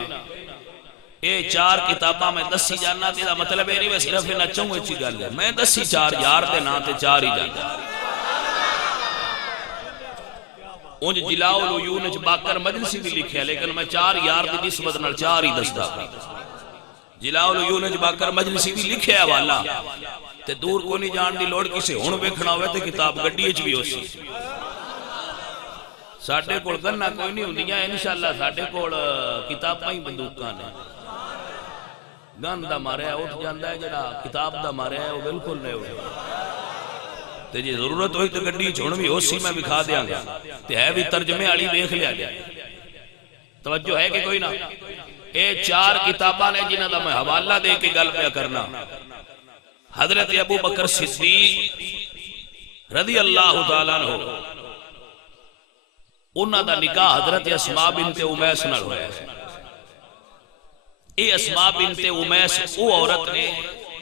یہ 4 کتاباں میں دسی جاننا تیرا مطلب ہے نہیں میں صرف نہ چوں اچھی گل ہے میں دسی 4 یار دے نا تے 4 ہی جاننا اونج جلاء العیون وچ باقر مجلسی بھی لکھیا لیکن میں 4 یار دی نسبت نال 4 ہی دسدا جلاء العیون وچ باقر مجلسی بھی لکھیا والا تے دور کو نہیں جان دی لوڑ کسے ہن ویکھنا ہوے تے کتاب گڈی وچ بھی ہوسی ساڈے کول گنا کوئی نہیں ہوندیاں انشاءاللہ ساڈے کول کتاباں ہی بندوقاں نے گن دا ماریا اٹھ جاندا ہے جڑا کتاب دا ماریا ہے وہ بالکل نہیں ہوتا تے جی ضرورت ہوئی تو گڈی چھوڑ بھی ہوسی میں دکھا دیاں گا تے ہے بھی ترجمے والی دیکھ لیا گیا توجہ ہے کہ کوئی نہ اے چار کتاباں نے جنہاں دا میں حوالہ دے کے گل پہ کرنا. حضرت ابو بکر صدیق رضی اللہ تعالیٰ عنہ انہاں دا نکاح حضرت اسماء بنت امیس نال ہویا ہے. اے اسماء بنت امیس او عورت نے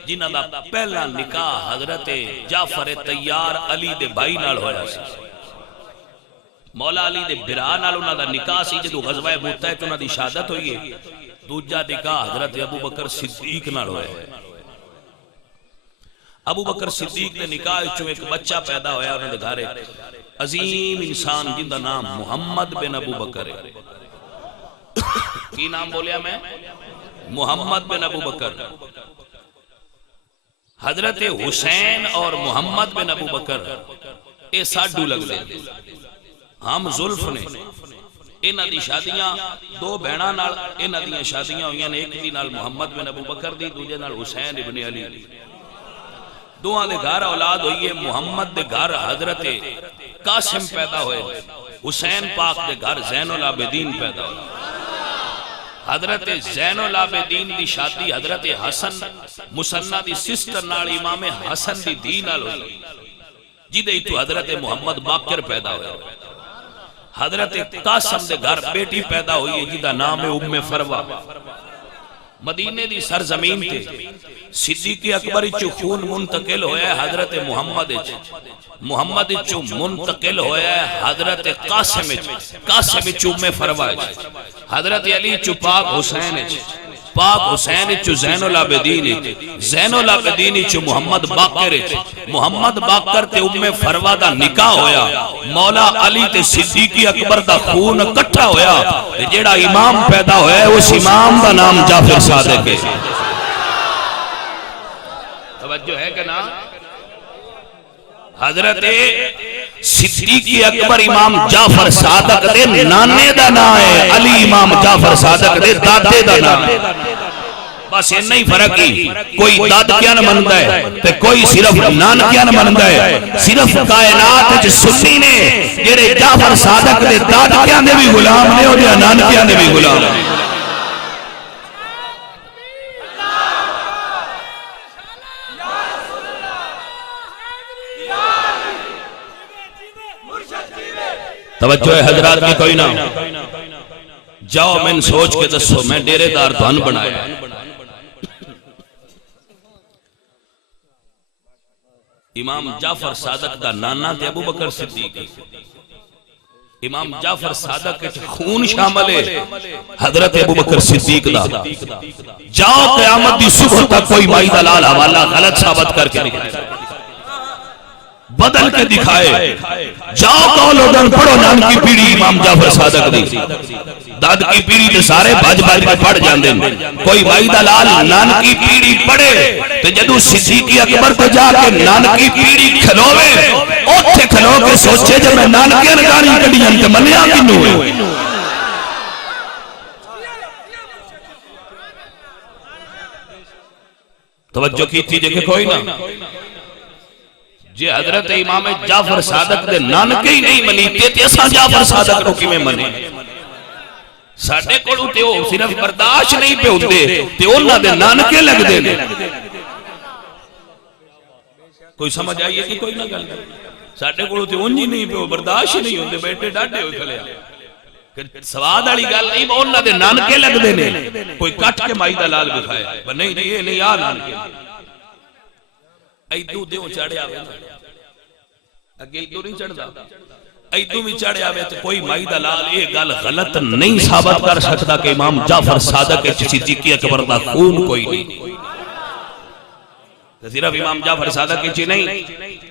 جنہاں دا پہلا نکاح حضرت جعفر طیار علی دے بھائی نال ہویا سی. مولا علی دے برا نال انہاں دا نکاح سی جدوں غزوہ موتہ تے انہاں دی شہادت ہوئی ہے. دوجا نکاح حضرت ابو بکر صدیق نال ہویا ہے. ابو بکر صدیق نے نکاح وچوں ایک بچہ پیدا ہویا انہاں دے گھر عظیم انسان جن دا نام محمد بن ابو بکر ہے. کی نام بولیا میں؟ محمد بن ابو بکر. حضرت حسین اور محمد بن ابو بکر اے ساڈو لگ دے ہم زلف نے. انہاں دی شادیاں دو بہناں نال انہاں دی شادیاں ہوئیاں نے. ایک دی نال محمد بن ابو بکر دی, دوجے نال حسین ابن علی دی. دوہاں دے گھر اولاد ہوئی ہے. محمد دے گھر حضرت قاسم پیدا ہوئے. حسین پاک دے گھر زین العابدین پیدا ہوئے. حضرت زین العابدین دی شادی حضرت حسن مسنہ دی سسٹر نال امام حسن دی دھی نال ہوئی جدے تو حضرت محمد باقر پیدا ہوئے. حضرت قاسم دے گھر بیٹی پیدا ہوئی ہے جدا نام ہے ام فروا. مدینے دی سرزمین تے صدیق اکبر چو خون منتقل ہویا ہے حضرت محمد چو منتقل ہویا ہے حضرت قاسم چو ام فروا. حضرت علی چو پاک حسین چو زین العابدین چو محمد باقر تے ام فروا دا نکاح ہویا. مولا علی تے صدیق اکبر دا خون اکٹھا ہویا. جیڑا امام پیدا ہویا ہے اس امام دا نام جعفر صادق ہے. توجہ ہے کہ نا؟ حضرت صدیق اکبر امام جعفر صادق دے نانے دا نام ہے. علی امام جعفر صادق دے دادے دا نام ہے. بس اتنا ہی فرق ہی. کوئی داد کیا نہ منتا ہے تے کوئی صرف نان کیا نہ منتا ہے. صرف کائنات سنی نے جڑے جعفر صادق دے داد کیا نے بھی غلام نے اور نان کیا نے بھی غلام نے. توجہ ہے حضرات کی کوئی نہ جاؤ میں سوچ کے دسو میں ڈیرے دار تو ان بنایا. امام جعفر صادق دا نانا تے ابو بکر صدیق. امام جعفر صادق کے خون شامل ہے حضرت ابو بکر صدیق دا. جاؤ قیامت دی صبح تک کوئی مائی دلال حوالہ غلط ثابت کر کے دکھائے بدل کے دکھائے. جاؤ قول اردن پڑھو نان کی پیڑی امام جعفر صادق دی. داد کی پیڑی تے سارے بھاج کے پڑھ جاندے. کوئی مائی دلال نان کی پیڑی پڑھے تو جدو صدیق اکبر تو جا کے نان کی پیڑی کھلوے اوتھے کھلو کے سوچے جب میں نان کی انگاری کڑیاں تے منیا کنوں ہے. توجہ کی تھی جے کوئی نہ جے حضرت امام جعفر صادق دے نانکے ہی نہیں منی تے اساں جعفر صادق کو کیویں منے. ساڈے کولوں تے او صرف برداشت نہیں پے ہوندے تے انہاں دے نانکے لگدے نے. کوئی سمجھ آئیے کہ کوئی نہ گل ساڈے کولوں تے اونج ہی نہیں پے برداشت نہیں ہوندے بیٹھے ڈاڈے ہوئے کھلے کہ سواد والی گل نہیں انہاں دے نانکے لگدے نے. کوئی کٹ کے مائی دا لال بکھائے نہیں نہیں یہ نہیں آ نانکے ایدو دیوں چڑھے آوے اگے ایدو نہیں چڑھدا ایدو بھی چڑھے آوے تو کوئی مائی دلال یہ گل غلط نہیں ثابت کر سکتا کہ امام جعفر صادق صدیق اکبر دا خون کوئی نہیں. صرف امام جعفر صادق کی نہیں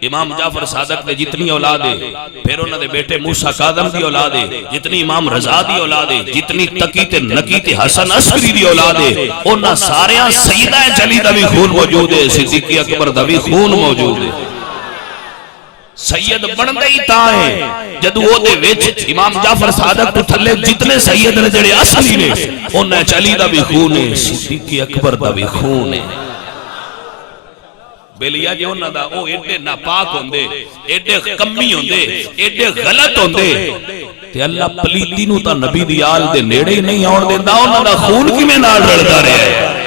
امام جعفر صادق دے جتنی اولاد ہے پھر انہوں نے بیٹے موسیٰ کاظم دی اولاد ہے جتنی امام رضا دی اولاد ہے جتنی تقی تے نقی تے حسن عسکری دی اولاد ہے انہاں ساریاں سیدہ جلی دا بھی خون موجود ہے صدیق اکبر دا بھی خون موجود ہے. سید بندے ہی تائیں جدو وہ دے ویچ امام جعفر صادق تو تھلے جتنے سید نے جڑے اصلی نے انہیں چلی دا بھی خون ہے صدیق اکبر دا بھی خون ہے. بیلیا جو انہاں دا او ایڈے ناپاک ہوندے ایڈے کمی ہوندے ایڈے غلط ہوندے تے اللہ پلیتی نو تا نبی دی آل دے نیڑے ہی نہیں آن دیندا انہاں دا خون کیویں نال رلدا رہیا ہے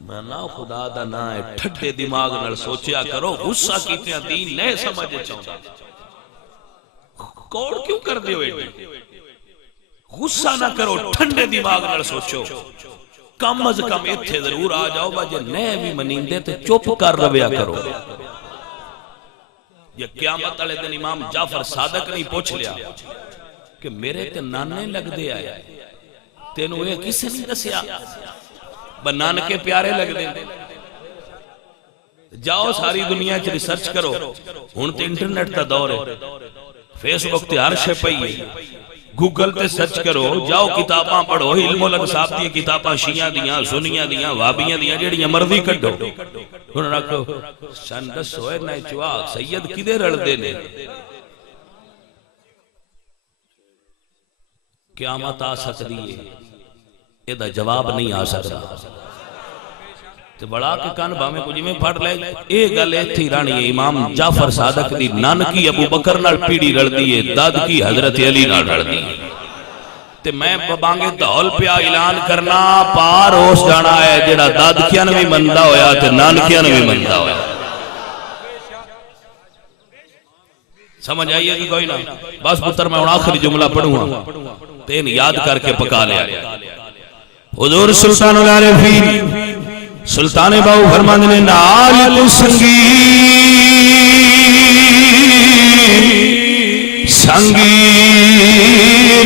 میں نا خدا دا نا ہے ٹھڈے دماغ نال سوچیا کرو غصہ کیتیاں دین نہیں سمجھے چاہتا کوڑ کیوں کر دے ہوئے غصہ نہ کرو ٹھنڈے دماغ نال سوچو کم از کم اتھے ضرور آ جاؤ با جے نئے بھی منیندے تے چپ کر رویا کرو یہ قیامت والے دن امام جعفر صادق نے پوچھ لیا کہ میرے تے نانے لگ دے آئے تینوں یہ کسے نہیں دسیا بنان کے پیارے لگ دے جاؤ ساری دنیا کی ریسرچ کرو ہن تے انٹرنیٹ تا دور ہے فیس بک تے ہر شے پئی ہے گوگل تے سرچ کرو جاؤ کتاباں پڑھو علم الانصاف دی کتاباں شیعہ دیاں سنیاں دیاں وہابیاں دیاں جڑیاں مرضی کڈو ہن رکھو سن دسو اے نہ چوا سید کدے رلدے نے قیامت آ سکدی ہے اے دا جواب نہیں آ سکدا تے بڑا کے کان باویں کچھ میں پڑھ لے اے گل ایتھی رانی ہے امام جعفر صادق دی نانکی ابو بکر نال پیڑی رلدی ہے داد کی حضرت علی نال رلدی ہے تے میں بانگے دھول پیا اعلان کرنا پار ہوش جانا ہے جڑا دادکیاں نے بھی مندا ہویا تے نانکیاں نے بھی مندا ہویا سمجھ آئیے کہ کوئی نہ بس پتر میں آخری جملہ پڑھوں گا تین یاد کر کے پکا لیا حضور سلطان العارفین سلطان باو فرماند نے نال کو سنگی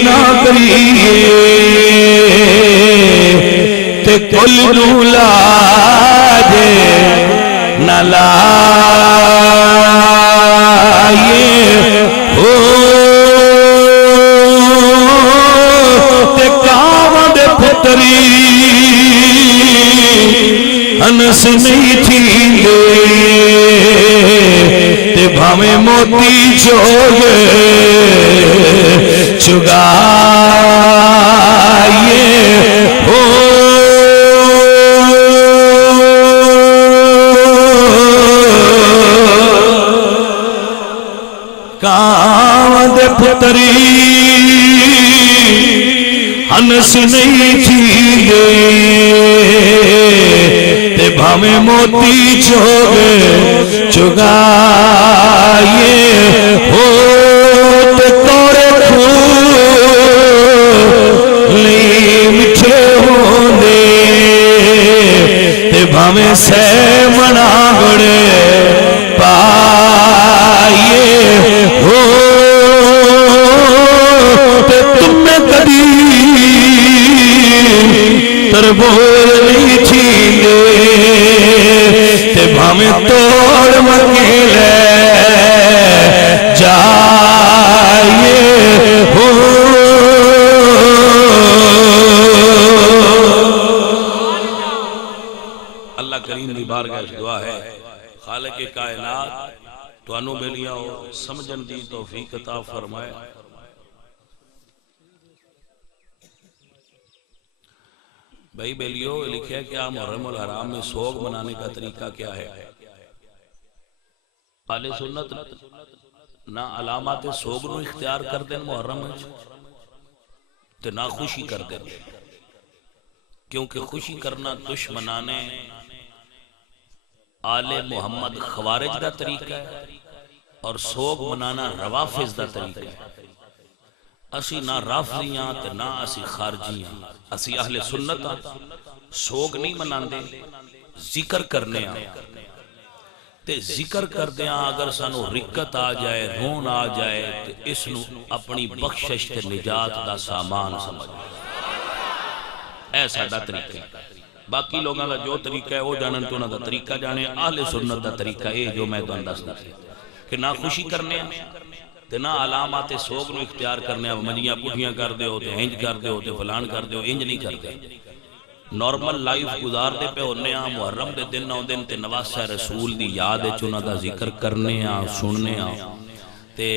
نہ کریے تے کل نو لاجے نہ لائیے ہو تے کاواں دے پتری انس نہیں تھی تے بھامے موتی چوگے چگائیے ہو کام دے پتری انس نہیں تھی بھامے موتی چوگے چگائیے ہو تے تورے پھولی مٹھے ہوندے تے بھامے سے منا گڑے پائیے ہو تے تم میں کبھی تربول نہیں چھیندے ہمیں توڑ مکیلے جائیے ہو اللہ کریم دی بارگاہ دعا ہے خالق کائنات تو انو بیلیاں سمجھن دی توفیق عطا فرمائے بھائی بیلیو لکھے کیا محرم الحرام میں سوگ منانے کا طریقہ کیا ہے اہل سنت نہ علامات سوگ نو اختیار کر دیں محرم تے نہ خوشی کر دیں کیونکہ خوشی کرنا دشمنانے آل محمد خوارج دا طریقہ ہے اور سوگ منانا روافظ دا طریقہ ہے اسی نہ رافضیاں تے نہ اسی خارجیاں اسی اہل سنت سوگ نہیں مناندے ذکر کرنے تے ذکر کردے اگر سانو رکت آ جائے رون آ جائے تے اس نو اپنی بخشش تے نجات دا سامان سمجھ اے ساڈا طریقہ باقی لوگاں دا جو طریقہ ہے وہ جانن تو انہاں دا طریقہ جانے اہل سنت دا طریقہ اے جو میں تو انداز دسدا کہ نہ خوشی کرنے تے نہ علامات سوگ نو اختیار کرنے منجیاں پٹھیاں کر دے ہو تے ہنج کر دے ہو تے فلان کر دے ہو انج نہیں کر دے نارمل لائف گزار دے پہ ہونے محرم دے دن نو دن تے نواسہ رسول دی یاد ہے چونہ دا ذکر کرنے سننے تے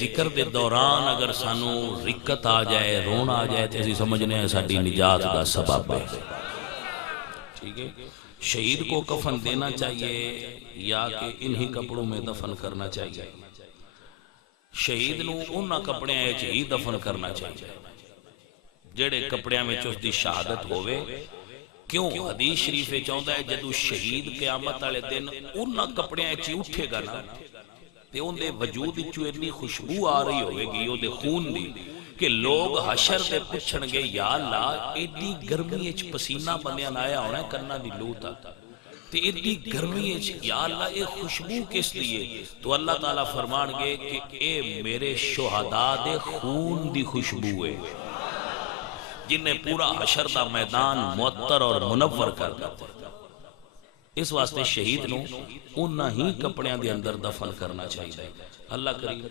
ذکر دے دوران اگر سانو رکت آ جائے رون آ جائے تے اسی سمجھنے ہیں ساڑی نجات دا سبب ہے ٹھیک ہے، شہید کو کفن دینا چاہیے یا کہ انہی کپڑوں میں دفن کرنا چاہیے؟ شہید نو انہاں کپڑیاں وچ ہی دفن کرنا چاہیے جڑے کپڑیاں وچ اس دی شہادت ہوئے۔ کیوں؟ حدیث شریف وچ آندا ہے جدوں شہید قیامت والے دن انہاں کپڑیاں وچ اٹھے گا نا تے اون دے وجود وچوں اتنی خوشبو آ رہی ہوئے گی او دے خون دی کہ لوگ حشر دے پوچھن گے یا اللہ ایڈی گرمی وچ پسینہ بندیاں آیا ہونا ہے کنا دی لو تک تے ایڈی گرمی وچ یا اللہ اے خوشبو کس لیے؟ تو اللہ تعالیٰ فرمان گے کہ اے میرے شہداء دے خون دی خوشبو ہے جن نے پورا حشر دا میدان معطر اور منور کر دیتا۔ اس واسطے شہید نو انہاں ہی کپڑیاں دے اندر دفن کرنا چاہیے۔ اللہ کریم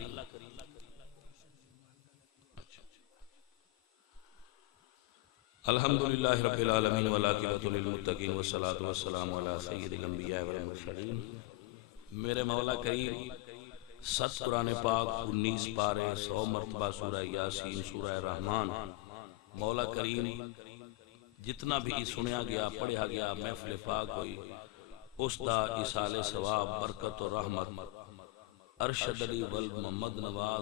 الحمدللہ رب العالمین والعاقبۃ للمتقین والصلاۃ والسلام علی سید الانبیاء والمرسلین۔ میرے مولا کریم 7 قرآن پاک 19 پارے 100 مرتبہ سورہ یاسین سورہ رحمان، مولا کریم جتنا بھی سنیا گیا پڑھیا گیا محفل پاک ہوئی اس دا اصال ثواب برکت و رحمت ارشد علی ول محمد نواز